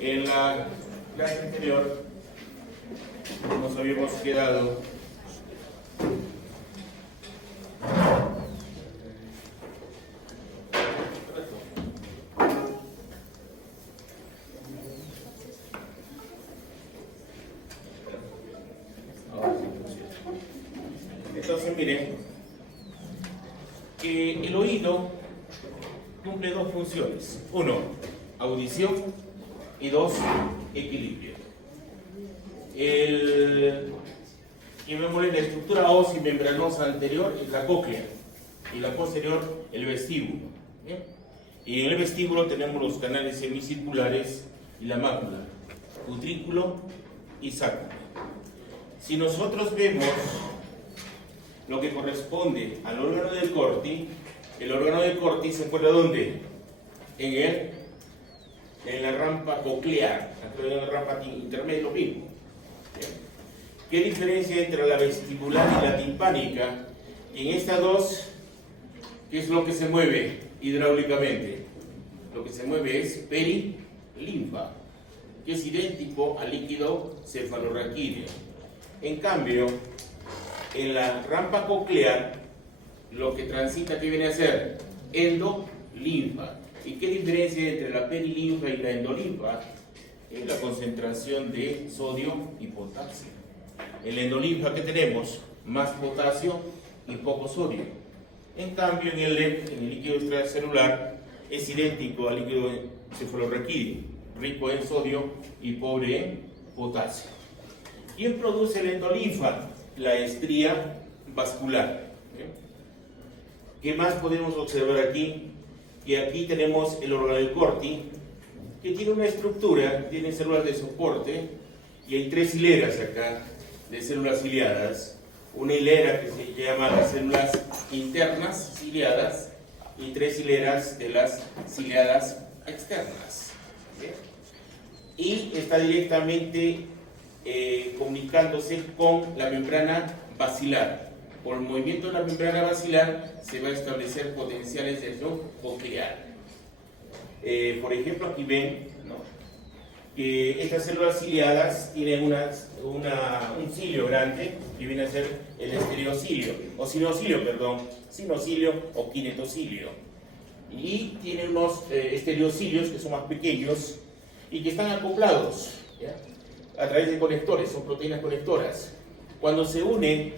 En la clase anterior nos habíamos quedado entonces miren que el oído cumple dos funciones: uno, audición, y dos, equilibrio. Que vemos en la estructura ósea membranosa anterior es la cóclea y la posterior el vestíbulo. ¿Bien? Y en el vestíbulo tenemos los canales semicirculares y la mácula, utrículo y sácula. Si nosotros vemos lo que corresponde al órgano del Corti, el órgano del Corti se encuentra ¿dónde? En la rampa coclear, en la rampa intermedia, lo mismo. ¿Qué diferencia hay entre la vestibular y la timpánica? En estas dos, ¿qué es lo que se mueve hidráulicamente? Lo que se mueve es perilinfa, que es idéntico al líquido cefalorraquídeo. En cambio, en la rampa coclear, lo que transita, ¿qué viene a ser? Endolinfa. ¿Y qué diferencia hay entre la perilinfa y la endolinfa? Es la concentración de sodio y potasio. En la endolinfa, ¿qué tenemos? Más potasio y poco sodio. En cambio, en el líquido extracelular es idéntico al líquido cefalorraquídeo, rico en sodio y pobre en potasio. ¿Quién produce la endolinfa? La estría vascular. ¿Qué más podemos observar aquí? Que aquí tenemos el órgano del Corti, que tiene una estructura, tiene células de soporte, y hay tres hileras acá de células ciliadas. Una hilera que se llama las células internas ciliadas y tres hileras de las ciliadas externas. ¿Bien? Y está directamente comunicándose con la membrana basilar. Por el movimiento de la membrana basilar se va a establecer potenciales de acción coclear. Por ejemplo, aquí ven, ¿no?, que estas células ciliadas tienen un cilio grande que viene a ser el estereocilio, o sinocilio, perdón, sinocilio o kinetocilio. Y tiene unos estereocilios que son más pequeños y que están acoplados, ¿ya?, a través de conectores, son proteínas conectoras. Cuando se unen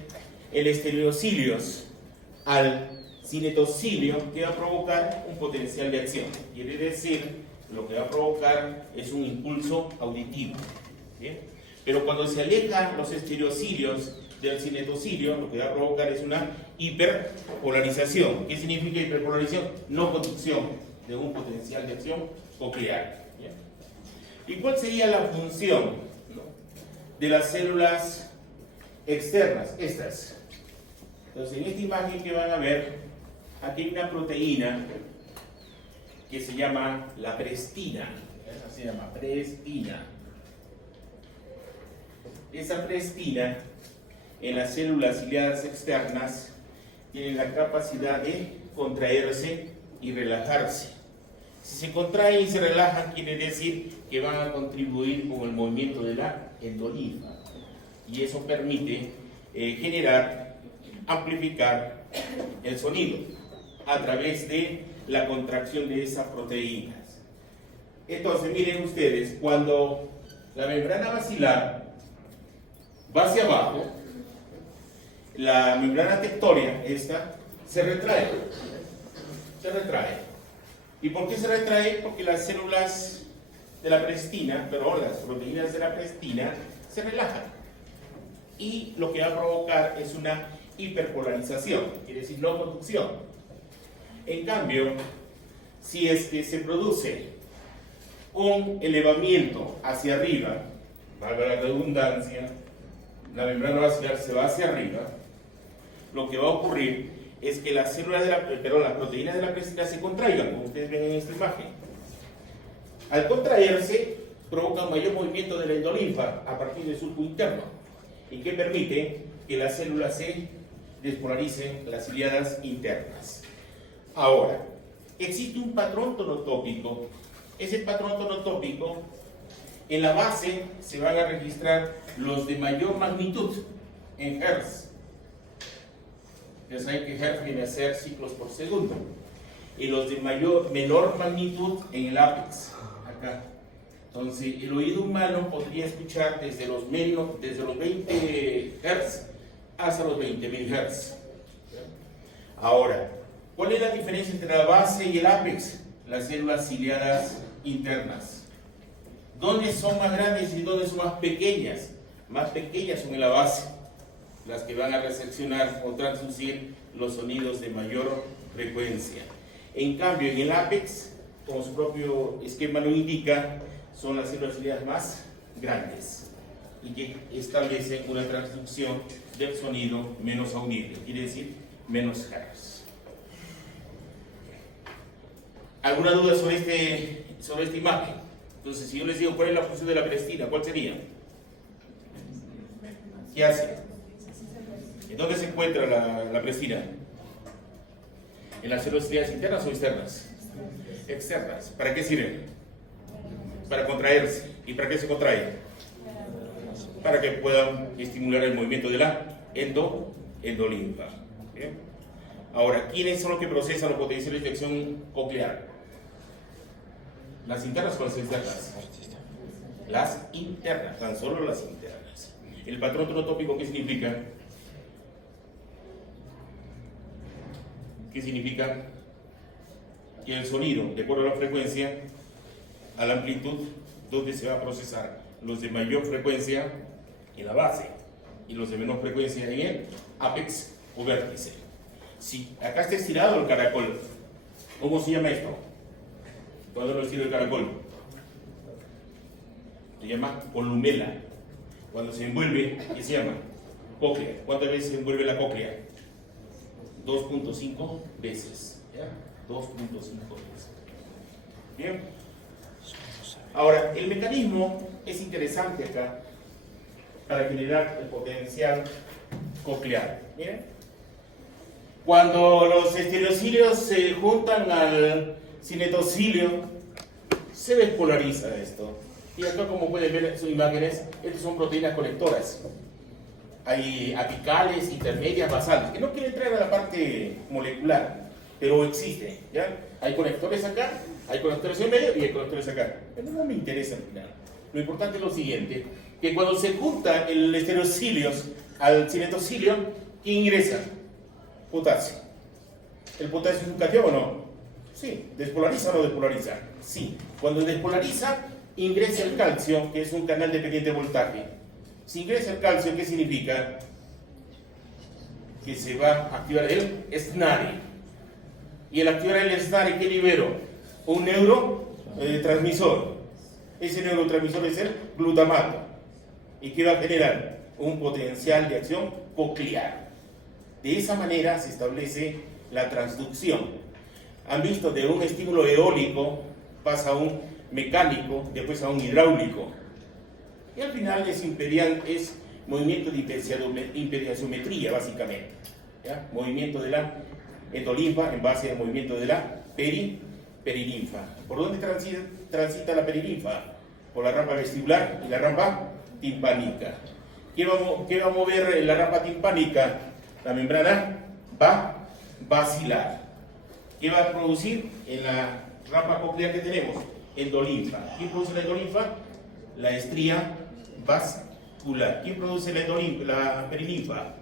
el estereocilios al cinetocilio, que va a provocar un potencial de acción. Quiere decir, lo que va a provocar es un impulso auditivo. ¿Bien? Pero cuando se alejan los estereocilios del cinetocilio, lo que va a provocar es una hiperpolarización. ¿Qué significa hiperpolarización? No conducción de un potencial de acción coclear. ¿Bien? ¿Y cuál sería la función, ¿no?, de las células externas? Estas. Entonces, en esta imagen que van a ver, aquí hay una proteína que se llama la prestina. Esa se llama prestina. Esa prestina, en las células ciliadas externas, tiene la capacidad de contraerse y relajarse. Si se contraen y se relajan, quiere decir que van a contribuir con el movimiento de la endolinfa. Y eso permite amplificar el sonido a través de la contracción de esas proteínas. Entonces, miren ustedes, cuando la membrana basilar va hacia abajo, la membrana tectórea, esta, se retrae. Se retrae. ¿Y por qué se retrae? Porque las células de la prestina, las proteínas de la prestina, se relajan. Y lo que va a provocar es una hiperpolarización, quiere decir no conducción. En cambio, si es que se produce un elevamiento hacia arriba, valga la redundancia, la membrana basilar se va hacia arriba, lo que va a ocurrir es que las células las proteínas de la prestina se contraigan, como ustedes ven en esta imagen. Al contraerse, provoca un mayor movimiento de la endolinfa a partir del surco interno, y que permite que las células se despolaricen, las ciliadas internas. Ahora, existe un patrón tonotópico. Ese patrón tonotópico En la base se van a registrar los de mayor magnitud en Hertz. Ya saben que Hertz viene a ser ciclos por segundo. Y los de menor magnitud en el apex, acá. Entonces, el oído humano podría escuchar desde los 20 Hz hasta los 20.000 Hz. Ahora, ¿cuál es la diferencia entre la base y el apex? Las células ciliadas internas. ¿Dónde son más grandes y dónde son más pequeñas? Más pequeñas son en la base, las que van a recepcionar o transducir los sonidos de mayor frecuencia. En cambio, en el apex, como su propio esquema lo indica, son las células ciliadas más grandes y que establecen una transducción del sonido menos audible, quiere decir menos hertz. ¿Alguna duda sobre esta imagen? Entonces, si yo les digo cuál es la función de la prestina, ¿cuál sería? ¿Qué hace? ¿En dónde se encuentra la prestina? ¿En las células ciliadas internas o externas? Externas. ¿Para qué sirven? Para contraerse. ¿Y para qué se contrae? Para que puedan estimular el movimiento de la endolinfa. ¿Bien? Ahora, ¿quiénes son los que procesan los potenciales de acción coclear? ¿Las internas o las externas? Las internas, tan solo las internas. ¿El patrón tonotópico qué significa? ¿Qué significa? Que el sonido, de acuerdo a la frecuencia, a la amplitud, donde se va a procesar los de mayor frecuencia en la base y los de menor frecuencia en el apex o vértice. Si acá está estirado el caracol, ¿cómo se llama esto? Cuando lo estira el caracol, se llama columela. Cuando se envuelve, ¿qué se llama? Cóclea. ¿Cuántas veces se envuelve la cóclea? 2.5 veces. ¿Ya? 2.5 veces. Bien. Ahora, el mecanismo es interesante acá para generar el potencial coclear. Miren. Cuando los estereocilios se juntan al cinetocilio, se despolariza esto. Y acá, como pueden ver en sus imágenes, estas son proteínas conectoras. Hay apicales, intermedias, basales, que no quieren entrar a la parte molecular, pero existen, ¿ya? Hay conectores acá, hay conectores en medio y hay conectores acá. Pero no me interesa al final. Lo importante es lo siguiente, que cuando se junta el estereocilios al cinetocilio, ¿quién ingresa? Potasio. ¿El potasio es un catión o no? Sí. ¿Despolariza o no despolariza? Sí. Cuando despolariza, ingresa el calcio, que es un canal dependiente de voltaje. Si ingresa el calcio, ¿qué significa? Que se va a activar el SNARE. Y al activar el SNARE, ¿qué libero? Un neurotransmisor. Ese neurotransmisor es el glutamato. ¿Y qué va a generar? Un potencial de acción coclear. De esa manera se establece la transducción. Han visto, de un estímulo eólico pasa a un mecánico, después a un hidráulico. Y al final es movimiento de impediciometría, básicamente. ¿Ya? Movimiento de la endolinfa en base al movimiento de la perilinfa. ¿Por dónde transita la perilinfa? Por la rampa vestibular y la rampa timpánica. ¿Qué va a mover en la rampa timpánica? La membrana basilar. ¿Qué va a producir en la rampa coclear que tenemos? Endolinfa. ¿Quién produce la endolinfa? La estría vascular. ¿Quién produce la perilinfa?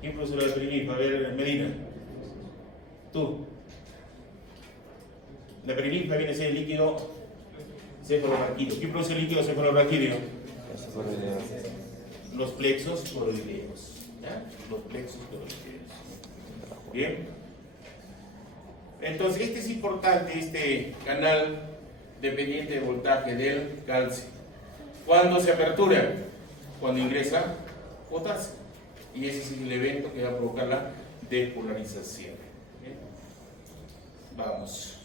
¿Quién produce la perilinfa? A ver, Medina. Tú. La perilinfa viene a ser el líquido cefalorraquídeo. ¿Quién produce el líquido cefalorraquídeo? Los plexos coroideos. ¿Ya? Los plexos coroideos. Bien. Entonces, este es importante, este canal dependiente de voltaje del calcio. ¿Cuándo se apertura? Cuando ingresa potasio. Y ese es el evento que va a provocar la despolarización. ¿Bien? Vamos.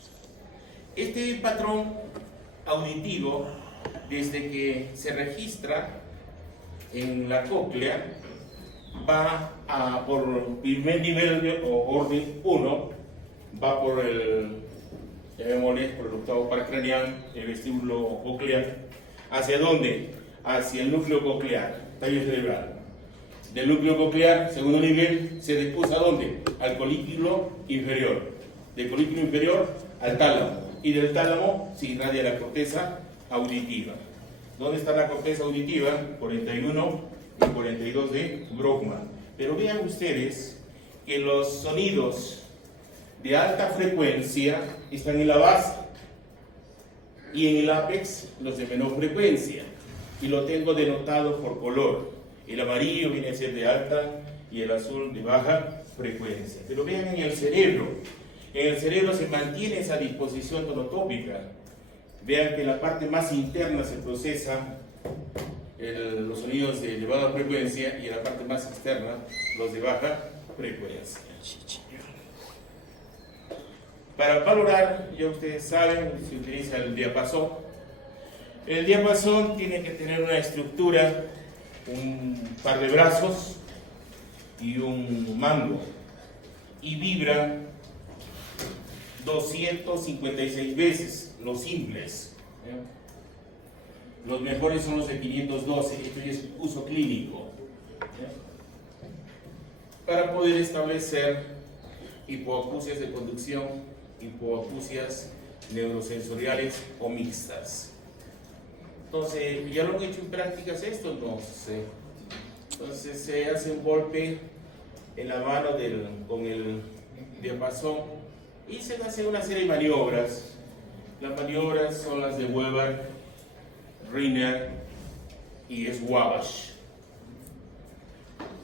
Este patrón auditivo, desde que se registra en la cóclea, va por primer nivel o orden 1, va por llamémosle por el octavo par craneal, el vestíbulo coclear. ¿Hacia dónde? Hacia el núcleo coclear, tallo cerebral. Del núcleo coclear, segundo nivel, se después ¿a dónde? Al colículo inferior. Del colículo inferior al tálamo. Y del tálamo se irradia la corteza auditiva. ¿Dónde está la corteza auditiva? 41 y 42 de Brockman. Pero vean ustedes que los sonidos de alta frecuencia están en la base y en el ápex los de menor frecuencia, y lo tengo denotado por color. El amarillo viene a ser de alta y el azul de baja frecuencia. Pero vean en el cerebro se mantiene esa disposición tonotópica. Vean que en la parte más interna se procesa los sonidos de elevada frecuencia, y en la parte más externa los de baja frecuencia. Para valorar, ya ustedes saben, se utiliza el diapasón. El diapasón tiene que tener una estructura, un par de brazos y un mango, y vibra 256 veces, los simples. Los mejores son los de 512, esto ya es uso clínico. Para poder establecer hipoacusias de conducción, hipoacusias neurosensoriales o mixtas. Entonces, ya lo han hecho en prácticas esto, entonces se hace un golpe en la mano con el diapasón y se hace una serie de maniobras. Las maniobras son las de Weber, Riner y Swabash.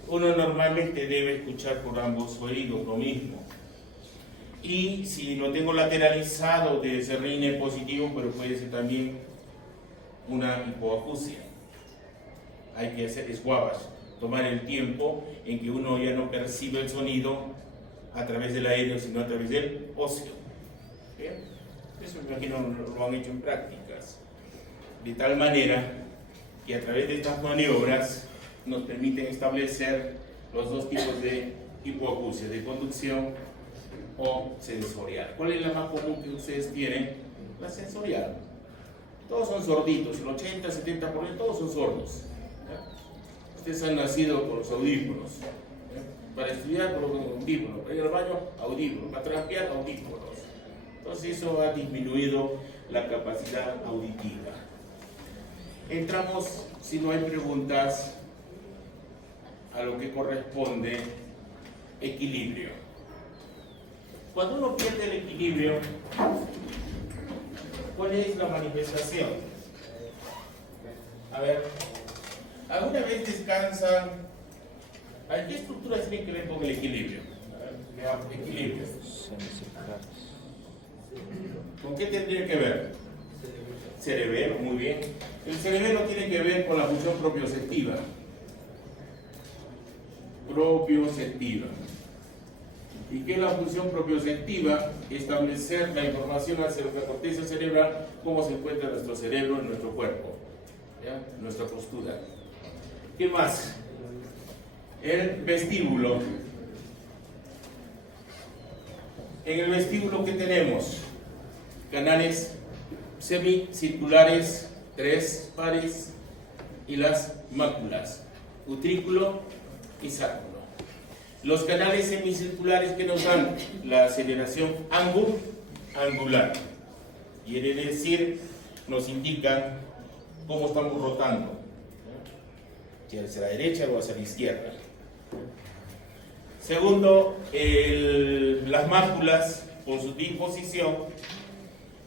Uno normalmente debe escuchar por ambos oídos lo mismo. Y si lo tengo lateralizado, debe ser Riner positivo, pero puede ser también una hipoacusia. Hay que hacer Swabash, tomar el tiempo en que uno ya no percibe el sonido a través del aéreo, sino a través del óseo. ¿Bien? Eso me imagino lo han hecho en prácticas. De tal manera que a través de estas maniobras nos permiten establecer los dos tipos de hipoacusia, de conducción o sensorial. ¿Cuál es la más común que ustedes tienen? La sensorial. Todos son sorditos, el 80, 70%, todos son sordos. ¿Ya? Ustedes han nacido con los audífonos. ¿Ya? Para estudiar, con los audífonos. Para ir al baño, audífonos. Para trampear, audífonos. Entonces eso ha disminuido la capacidad auditiva. Entramos, si no hay preguntas, a lo que corresponde equilibrio. Cuando uno pierde el equilibrio, ¿cuál es la manifestación? A ver, ¿alguna vez descansan? ¿Qué estructuras tienen que ver con el equilibrio? A ver, equilibrio. ¿Con qué tendría que ver? Cerebelo, muy bien. El cerebelo tiene que ver con la función propioceptiva. Propioceptiva. ¿Y qué es la función propioceptiva? Establecer la información hacia nuestra corteza cerebral, cómo se encuentra nuestro cerebro en nuestro cuerpo, ¿ya? Nuestra postura. ¿Qué más? El vestíbulo. En el vestíbulo, ¿qué tenemos? Canales semicirculares, 3 pares, y las máculas, utrículo y sáculo. Los canales semicirculares que nos dan la aceleración angular, quiere decir, nos indican cómo estamos rotando, si hacia la derecha o hacia la izquierda. Segundo, las máculas con su disposición,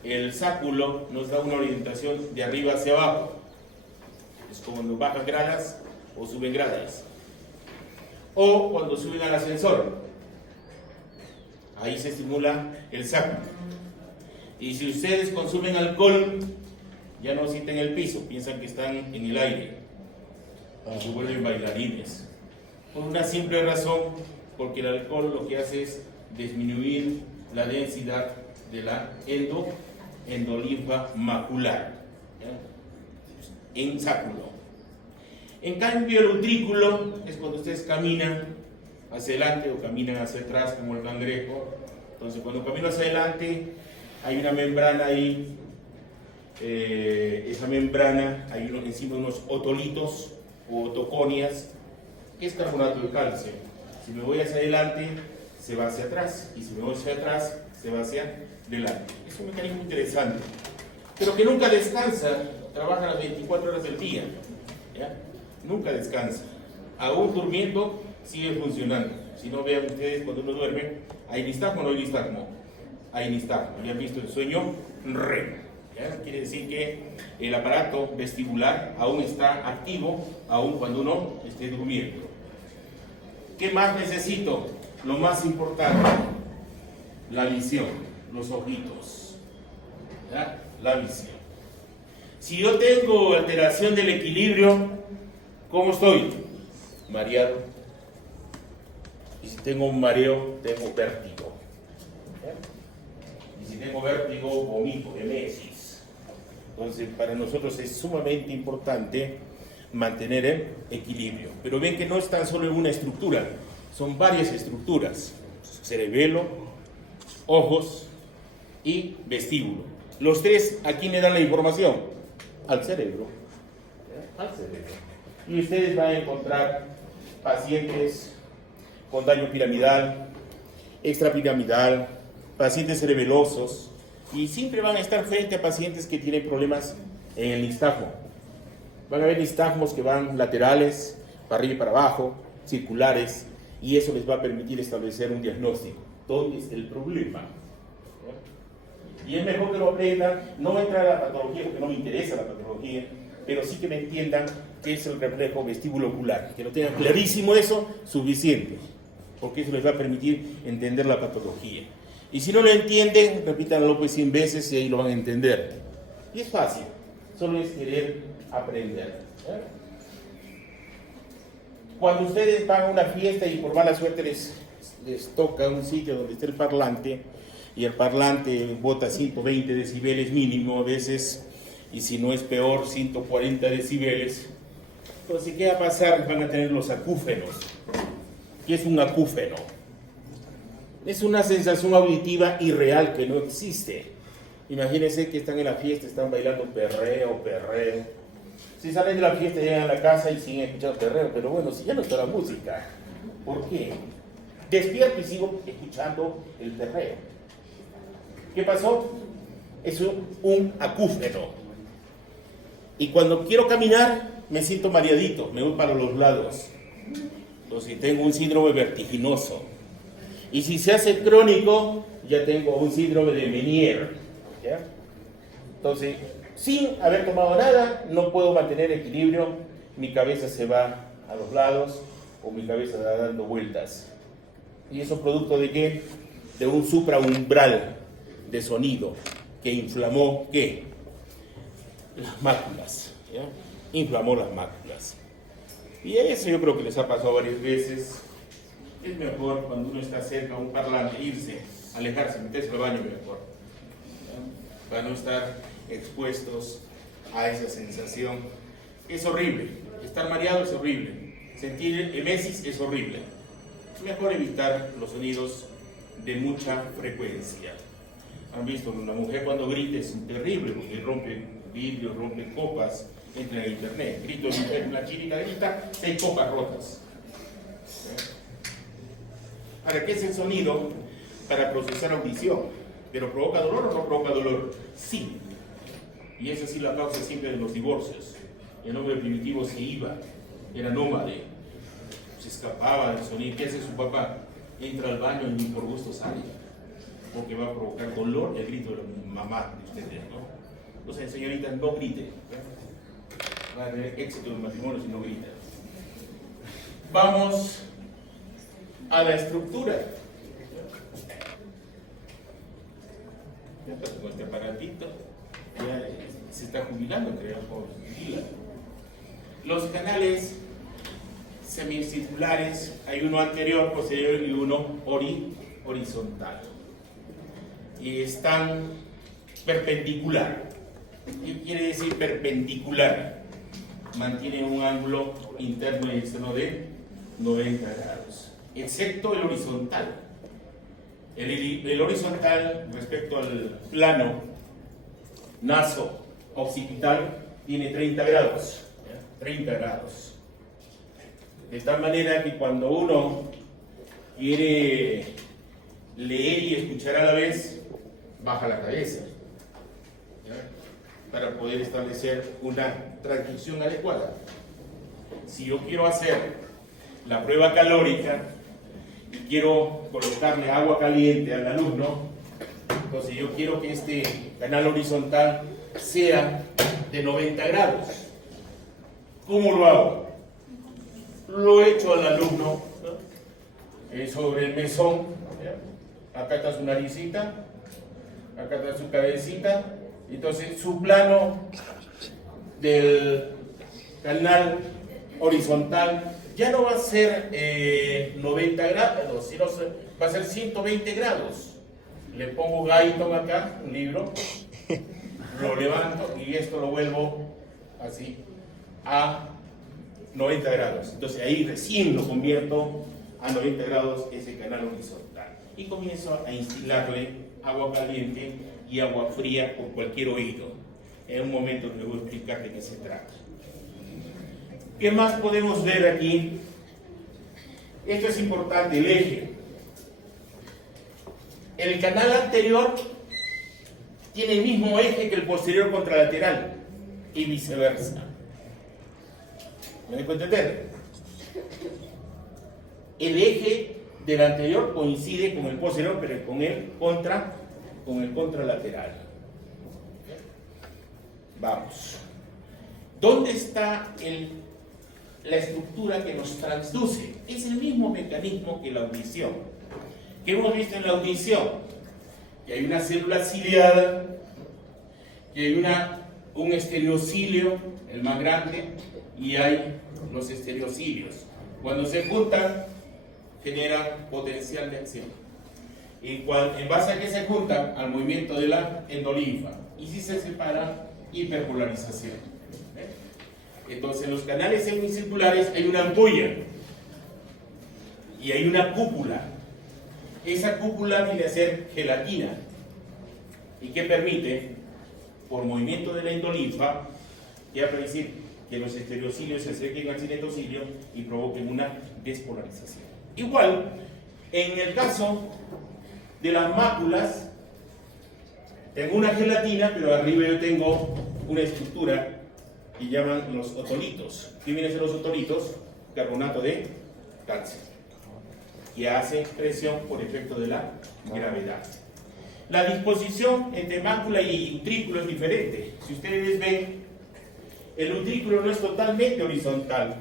el sáculo nos da una orientación de arriba hacia abajo, es como cuando bajan gradas o suben gradas, o cuando suben al ascensor, ahí se estimula el sáculo. Y si ustedes consumen alcohol, ya no sienten el piso, piensan que están en el aire, o se vuelven bailarines, por una simple razón, porque el alcohol lo que hace es disminuir la densidad de la endolinfa macular, ¿ya? En sáculo. En cambio, el utrículo es cuando ustedes caminan hacia adelante o caminan hacia atrás como el cangrejo. Entonces, cuando camino hacia adelante, hay una membrana ahí, esa membrana, hay encima unos otolitos o otoconias, que es carbonato de calcio. Si me voy hacia adelante, se va hacia atrás, y si me voy hacia atrás, se va hacia adelante. Es un mecanismo interesante, pero que nunca descansa, trabaja las 24 horas del día, ¿ya? Nunca descansa, aún durmiendo sigue funcionando. Si no, vean ustedes, cuando uno duerme, ¿hay nistagmo o no hay nistagmo? Hay nistagmo. Ya han visto el sueño REM, ¿ya? Quiere decir que el aparato vestibular aún está activo, aún cuando uno esté durmiendo. ¿Qué más necesito? Lo más importante, la visión, los ojitos, ¿ya? La visión. Si yo tengo alteración del equilibrio, ¿cómo estoy? Mareado. Y si tengo un mareo, tengo vértigo. ¿Ya? Y si tengo vértigo, vomito, emesis. Entonces, para nosotros es sumamente importante mantener el equilibrio. Pero ven que no es tan solo en una estructura, son varias estructuras: cerebelo, ojos y vestíbulo. Los tres, ¿a quién le dan la información? Al cerebro. Al cerebro. Y ustedes van a encontrar pacientes con daño piramidal, extrapiramidal, pacientes cerebelosos, y siempre van a estar frente a pacientes que tienen problemas en el nistagmo. Van a haber nistagmos que van laterales, para arriba y para abajo, circulares, y eso les va a permitir establecer un diagnóstico. ¿Dónde está el problema? Y es mejor que lo aprendan, no entrar a la patología porque no me interesa la patología, pero sí que me entiendan qué es el reflejo vestíbulo-ocular. Que lo tengan clarísimo eso, suficiente, porque eso les va a permitir entender la patología. Y si no lo entienden, repítanlo pues 100 veces y ahí lo van a entender. Y es fácil, solo es querer aprender. Cuando ustedes van a una fiesta y por mala suerte les toca un sitio donde esté el parlante, y el parlante bota 120 decibeles mínimo a veces, y si no es peor, 140 decibeles, entonces ¿qué va a pasar? Van a tener los acúfenos. ¿Qué es un acúfeno? Es una sensación auditiva irreal que no existe. Imagínense que están en la fiesta, están bailando perreo. Si salen de la fiesta, llegan a la casa y siguen escuchando perreo, pero bueno, si ya no está la música, ¿por qué? Despierto y sigo escuchando el perreo. ¿Qué pasó? Es un acúfeno. Y cuando quiero caminar, me siento mareadito, me voy para los lados. Entonces tengo un síndrome vertiginoso. Y si se hace crónico, ya tengo un síndrome de Meniere. ¿Ya? Entonces, sin haber tomado nada, no puedo mantener equilibrio, mi cabeza se va a los lados o mi cabeza va dando vueltas. ¿Y eso producto de qué? De un supraumbral de sonido que inflamó, ¿qué? Las máculas, ¿ya? Inflamó las máculas. Y eso yo creo que les ha pasado varias veces. Es mejor cuando uno está cerca a un parlante, irse, alejarse, meterse al baño mejor, ¿ya? Para no estar expuestos a esa sensación. Es horrible, estar mareado es horrible, sentir emesis es horrible. Es mejor evitar los sonidos de mucha frecuencia. Han visto, una mujer cuando grita es terrible porque rompe vidrios, rompe copas, entra en internet, grito de mujer, una chica grita, 6 copas rotas. ¿Para qué es el sonido? Para procesar audición. ¿Pero provoca dolor o no provoca dolor? Sí. Y esa sí la causa siempre de los divorcios. El hombre primitivo se iba, era nómade, se escapaba del sonido. ¿Qué hace su papá? Entra al baño y ni por gusto sale, porque va a provocar dolor el grito de la mamá de ustedes, ¿no? Entonces, señoritas, no griten. Va a haber éxito en el matrimonio si no gritan. Vamos a la estructura. Ya está con este aparatito, ya se está jubilando, creo, por fila. Los canales semicirculares, hay uno anterior, posterior y uno horizontal. Y están perpendicular. ¿Qué quiere decir perpendicular? Mantiene un ángulo interno y externo de 90 grados, excepto el horizontal. El horizontal respecto al plano naso-occipital tiene 30 grados. 30 grados. De tal manera que cuando uno quiere leer y escuchar a la vez, baja la cabeza, ¿ya? Para poder establecer una transducción adecuada. Si yo quiero hacer la prueba calórica y quiero colocarle agua caliente al alumno, entonces yo quiero que este canal horizontal sea de 90 grados. ¿Cómo lo hago? Lo echo al alumno, ¿no? Sobre el mesón, ¿ya? Acá está su naricita, acá está su cabecita, entonces su plano del canal horizontal ya no va a ser 90 grados, sino va a ser 120 grados. Le pongo Guyton acá, un libro, lo levanto y esto lo vuelvo así a 90 grados. Entonces ahí recién lo convierto a 90 grados ese canal horizontal y comienzo a instilarle agua caliente y agua fría por cualquier oído. En un momento les voy a explicar de qué se trata. ¿Qué más podemos ver aquí? Esto es importante, el eje. El canal anterior tiene el mismo eje que el posterior contralateral y viceversa. ¿Me dejo entender? El eje del anterior coincide con el posterior, pero con el contralateral. Vamos. ¿Dónde está la estructura que nos transduce? Es el mismo mecanismo que la audición. ¿Qué hemos visto en la audición? Que hay una célula ciliada, que hay un estereocilio, el más grande, y hay los estereocilios. Cuando se juntan, genera potencial de acción. En base a que se juntan, al movimiento de la endolinfa. Y si se separa, hiperpolarización. Entonces, en los canales semicirculares hay una ampolla y hay una cúpula. Esa cúpula viene a ser gelatina. ¿Y qué permite? Por movimiento de la endolinfa, ya para decir que los estereocilios se acerquen al cinetocilio y provoquen una despolarización. Igual, en el caso de las máculas, tengo una gelatina, pero arriba yo tengo una estructura que llaman los otolitos. ¿Qué vienen a ser los otolitos? Carbonato de calcio, que hace presión por efecto de la gravedad. La disposición entre mácula y utrículo es diferente. Si ustedes ven, el utrículo no es totalmente horizontal,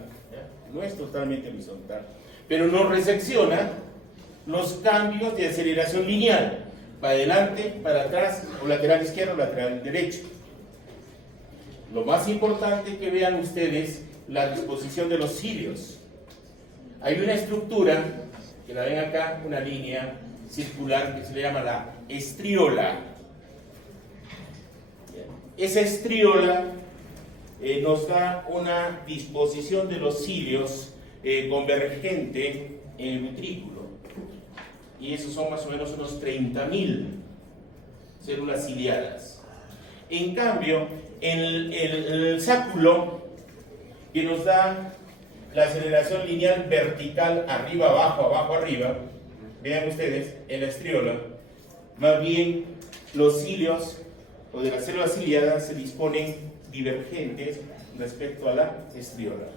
no es totalmente horizontal, pero no resecciona los cambios de aceleración lineal, para adelante, para atrás, o lateral izquierdo o lateral derecho. Lo más importante es que vean ustedes la disposición de los cilios. Hay una estructura, que la ven acá, una línea circular que se le llama la estriola. Esa estriola nos da una disposición de los cilios convergente en el utrículo. Y esos son más o menos unos 30.000 células ciliadas. En cambio, el sáculo, que nos da la aceleración lineal vertical arriba, abajo, abajo, arriba, vean ustedes, en la estriola, más bien los cilios o de las células ciliadas se disponen divergentes respecto a la estriola.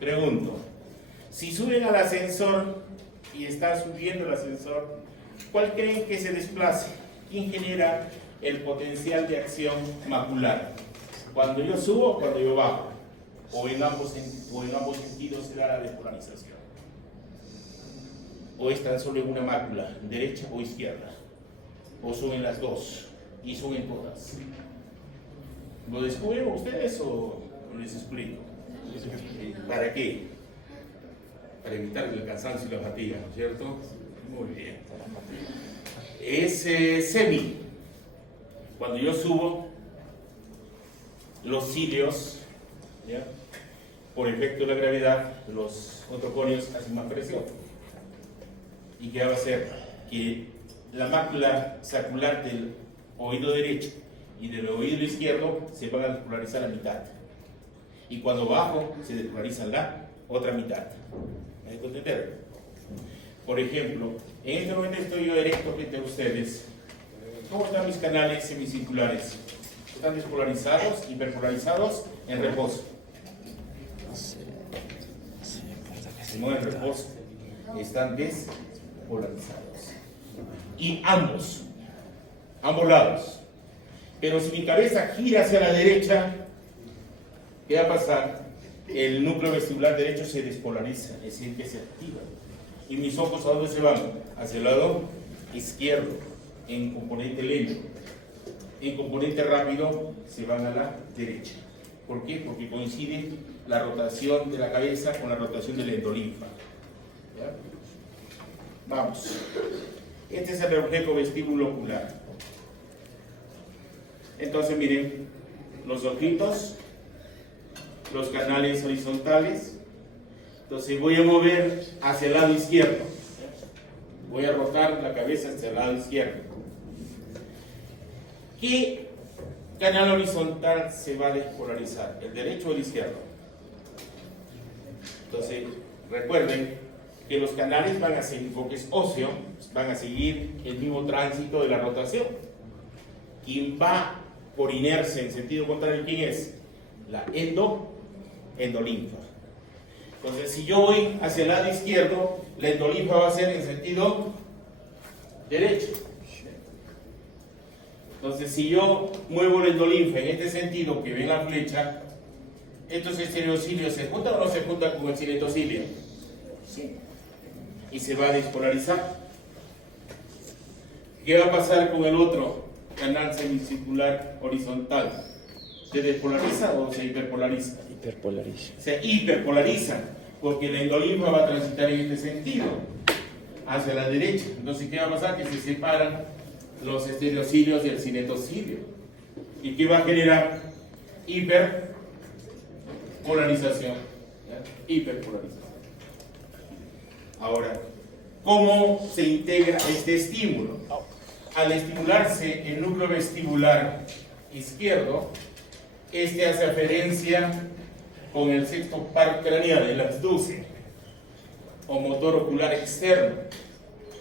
Pregunto, si suben al ascensor y está subiendo el ascensor, ¿cuál creen que se desplace? ¿Quién genera el potencial de acción macular? ¿Cuando yo subo o cuando yo bajo? ¿O en ambos sentidos se da la despolarización? ¿O es tan solo en una mácula, derecha o izquierda? ¿O son en las dos? ¿Y son en todas? ¿Lo descubren ustedes o les explico? ¿Para qué? Para evitar el cansancio y la fatiga, ¿no es cierto? Muy bien. Es semi. Cuando yo subo, los cilios, ¿ya?, por efecto de la gravedad, los otoconios hacen más presión. ¿Y qué va a hacer? que la mácula sacral del oído derecho y del oído izquierdo se van a despolarizar a la mitad. Y cuando bajo, se despolariza la otra mitad. ¿Me dejo entender? Por ejemplo, en este momento estoy yo erecto frente a ustedes. ¿Cómo están mis canales semicirculares? ¿Están despolarizados, hiperpolarizados, en reposo? No en reposo, están despolarizados. Y ambos lados. Pero si mi cabeza gira hacia la derecha, ¿qué va a pasar? El núcleo vestibular derecho se despolariza, es decir, que se activa. ¿Y mis ojos a dónde se van? Hacia el lado izquierdo, en componente lento. En componente rápido se van a la derecha. ¿Por qué? Porque coincide la rotación de la cabeza con la rotación del endolinfa. ¿Ya? Vamos. Este es el reflejo vestíbulo ocular. Entonces miren, los ojitos, los canales horizontales. Entonces voy a mover hacia el lado izquierdo. Voy a rotar la cabeza hacia el lado izquierdo. ¿Qué canal horizontal se va a despolarizar? ¿El derecho o el izquierdo? Entonces, recuerden que los canales van a seguir, porque es óseo, van a seguir el mismo tránsito de la rotación. Quien va por inercia en sentido contrario, ¿quién es? La endolinfa. Entonces, si yo voy hacia el lado izquierdo, la endolinfa va a ser en sentido derecho. Entonces, si yo muevo la endolinfa en este sentido que ve la flecha, ¿estos estereocilios se juntan o no se juntan con el cinetocilio? Sí. Y se va a despolarizar. ¿Qué va a pasar con el otro canal semicircular horizontal? ¿Se despolariza o se hiperpolariza? Hiperpolariza. Se hiperpolariza, porque la endolinfa va a transitar en este sentido, hacia la derecha. Entonces, ¿qué va a pasar? Que se separan los estereocilios del cinetocilio. ¿Y qué va a generar? Hiperpolarización. ¿Ya? Hiperpolarización. Ahora, ¿cómo se integra este estímulo? Al estimularse el núcleo vestibular izquierdo, este hace aferencia con el sexto par craneal, el abduce, o motor ocular externo,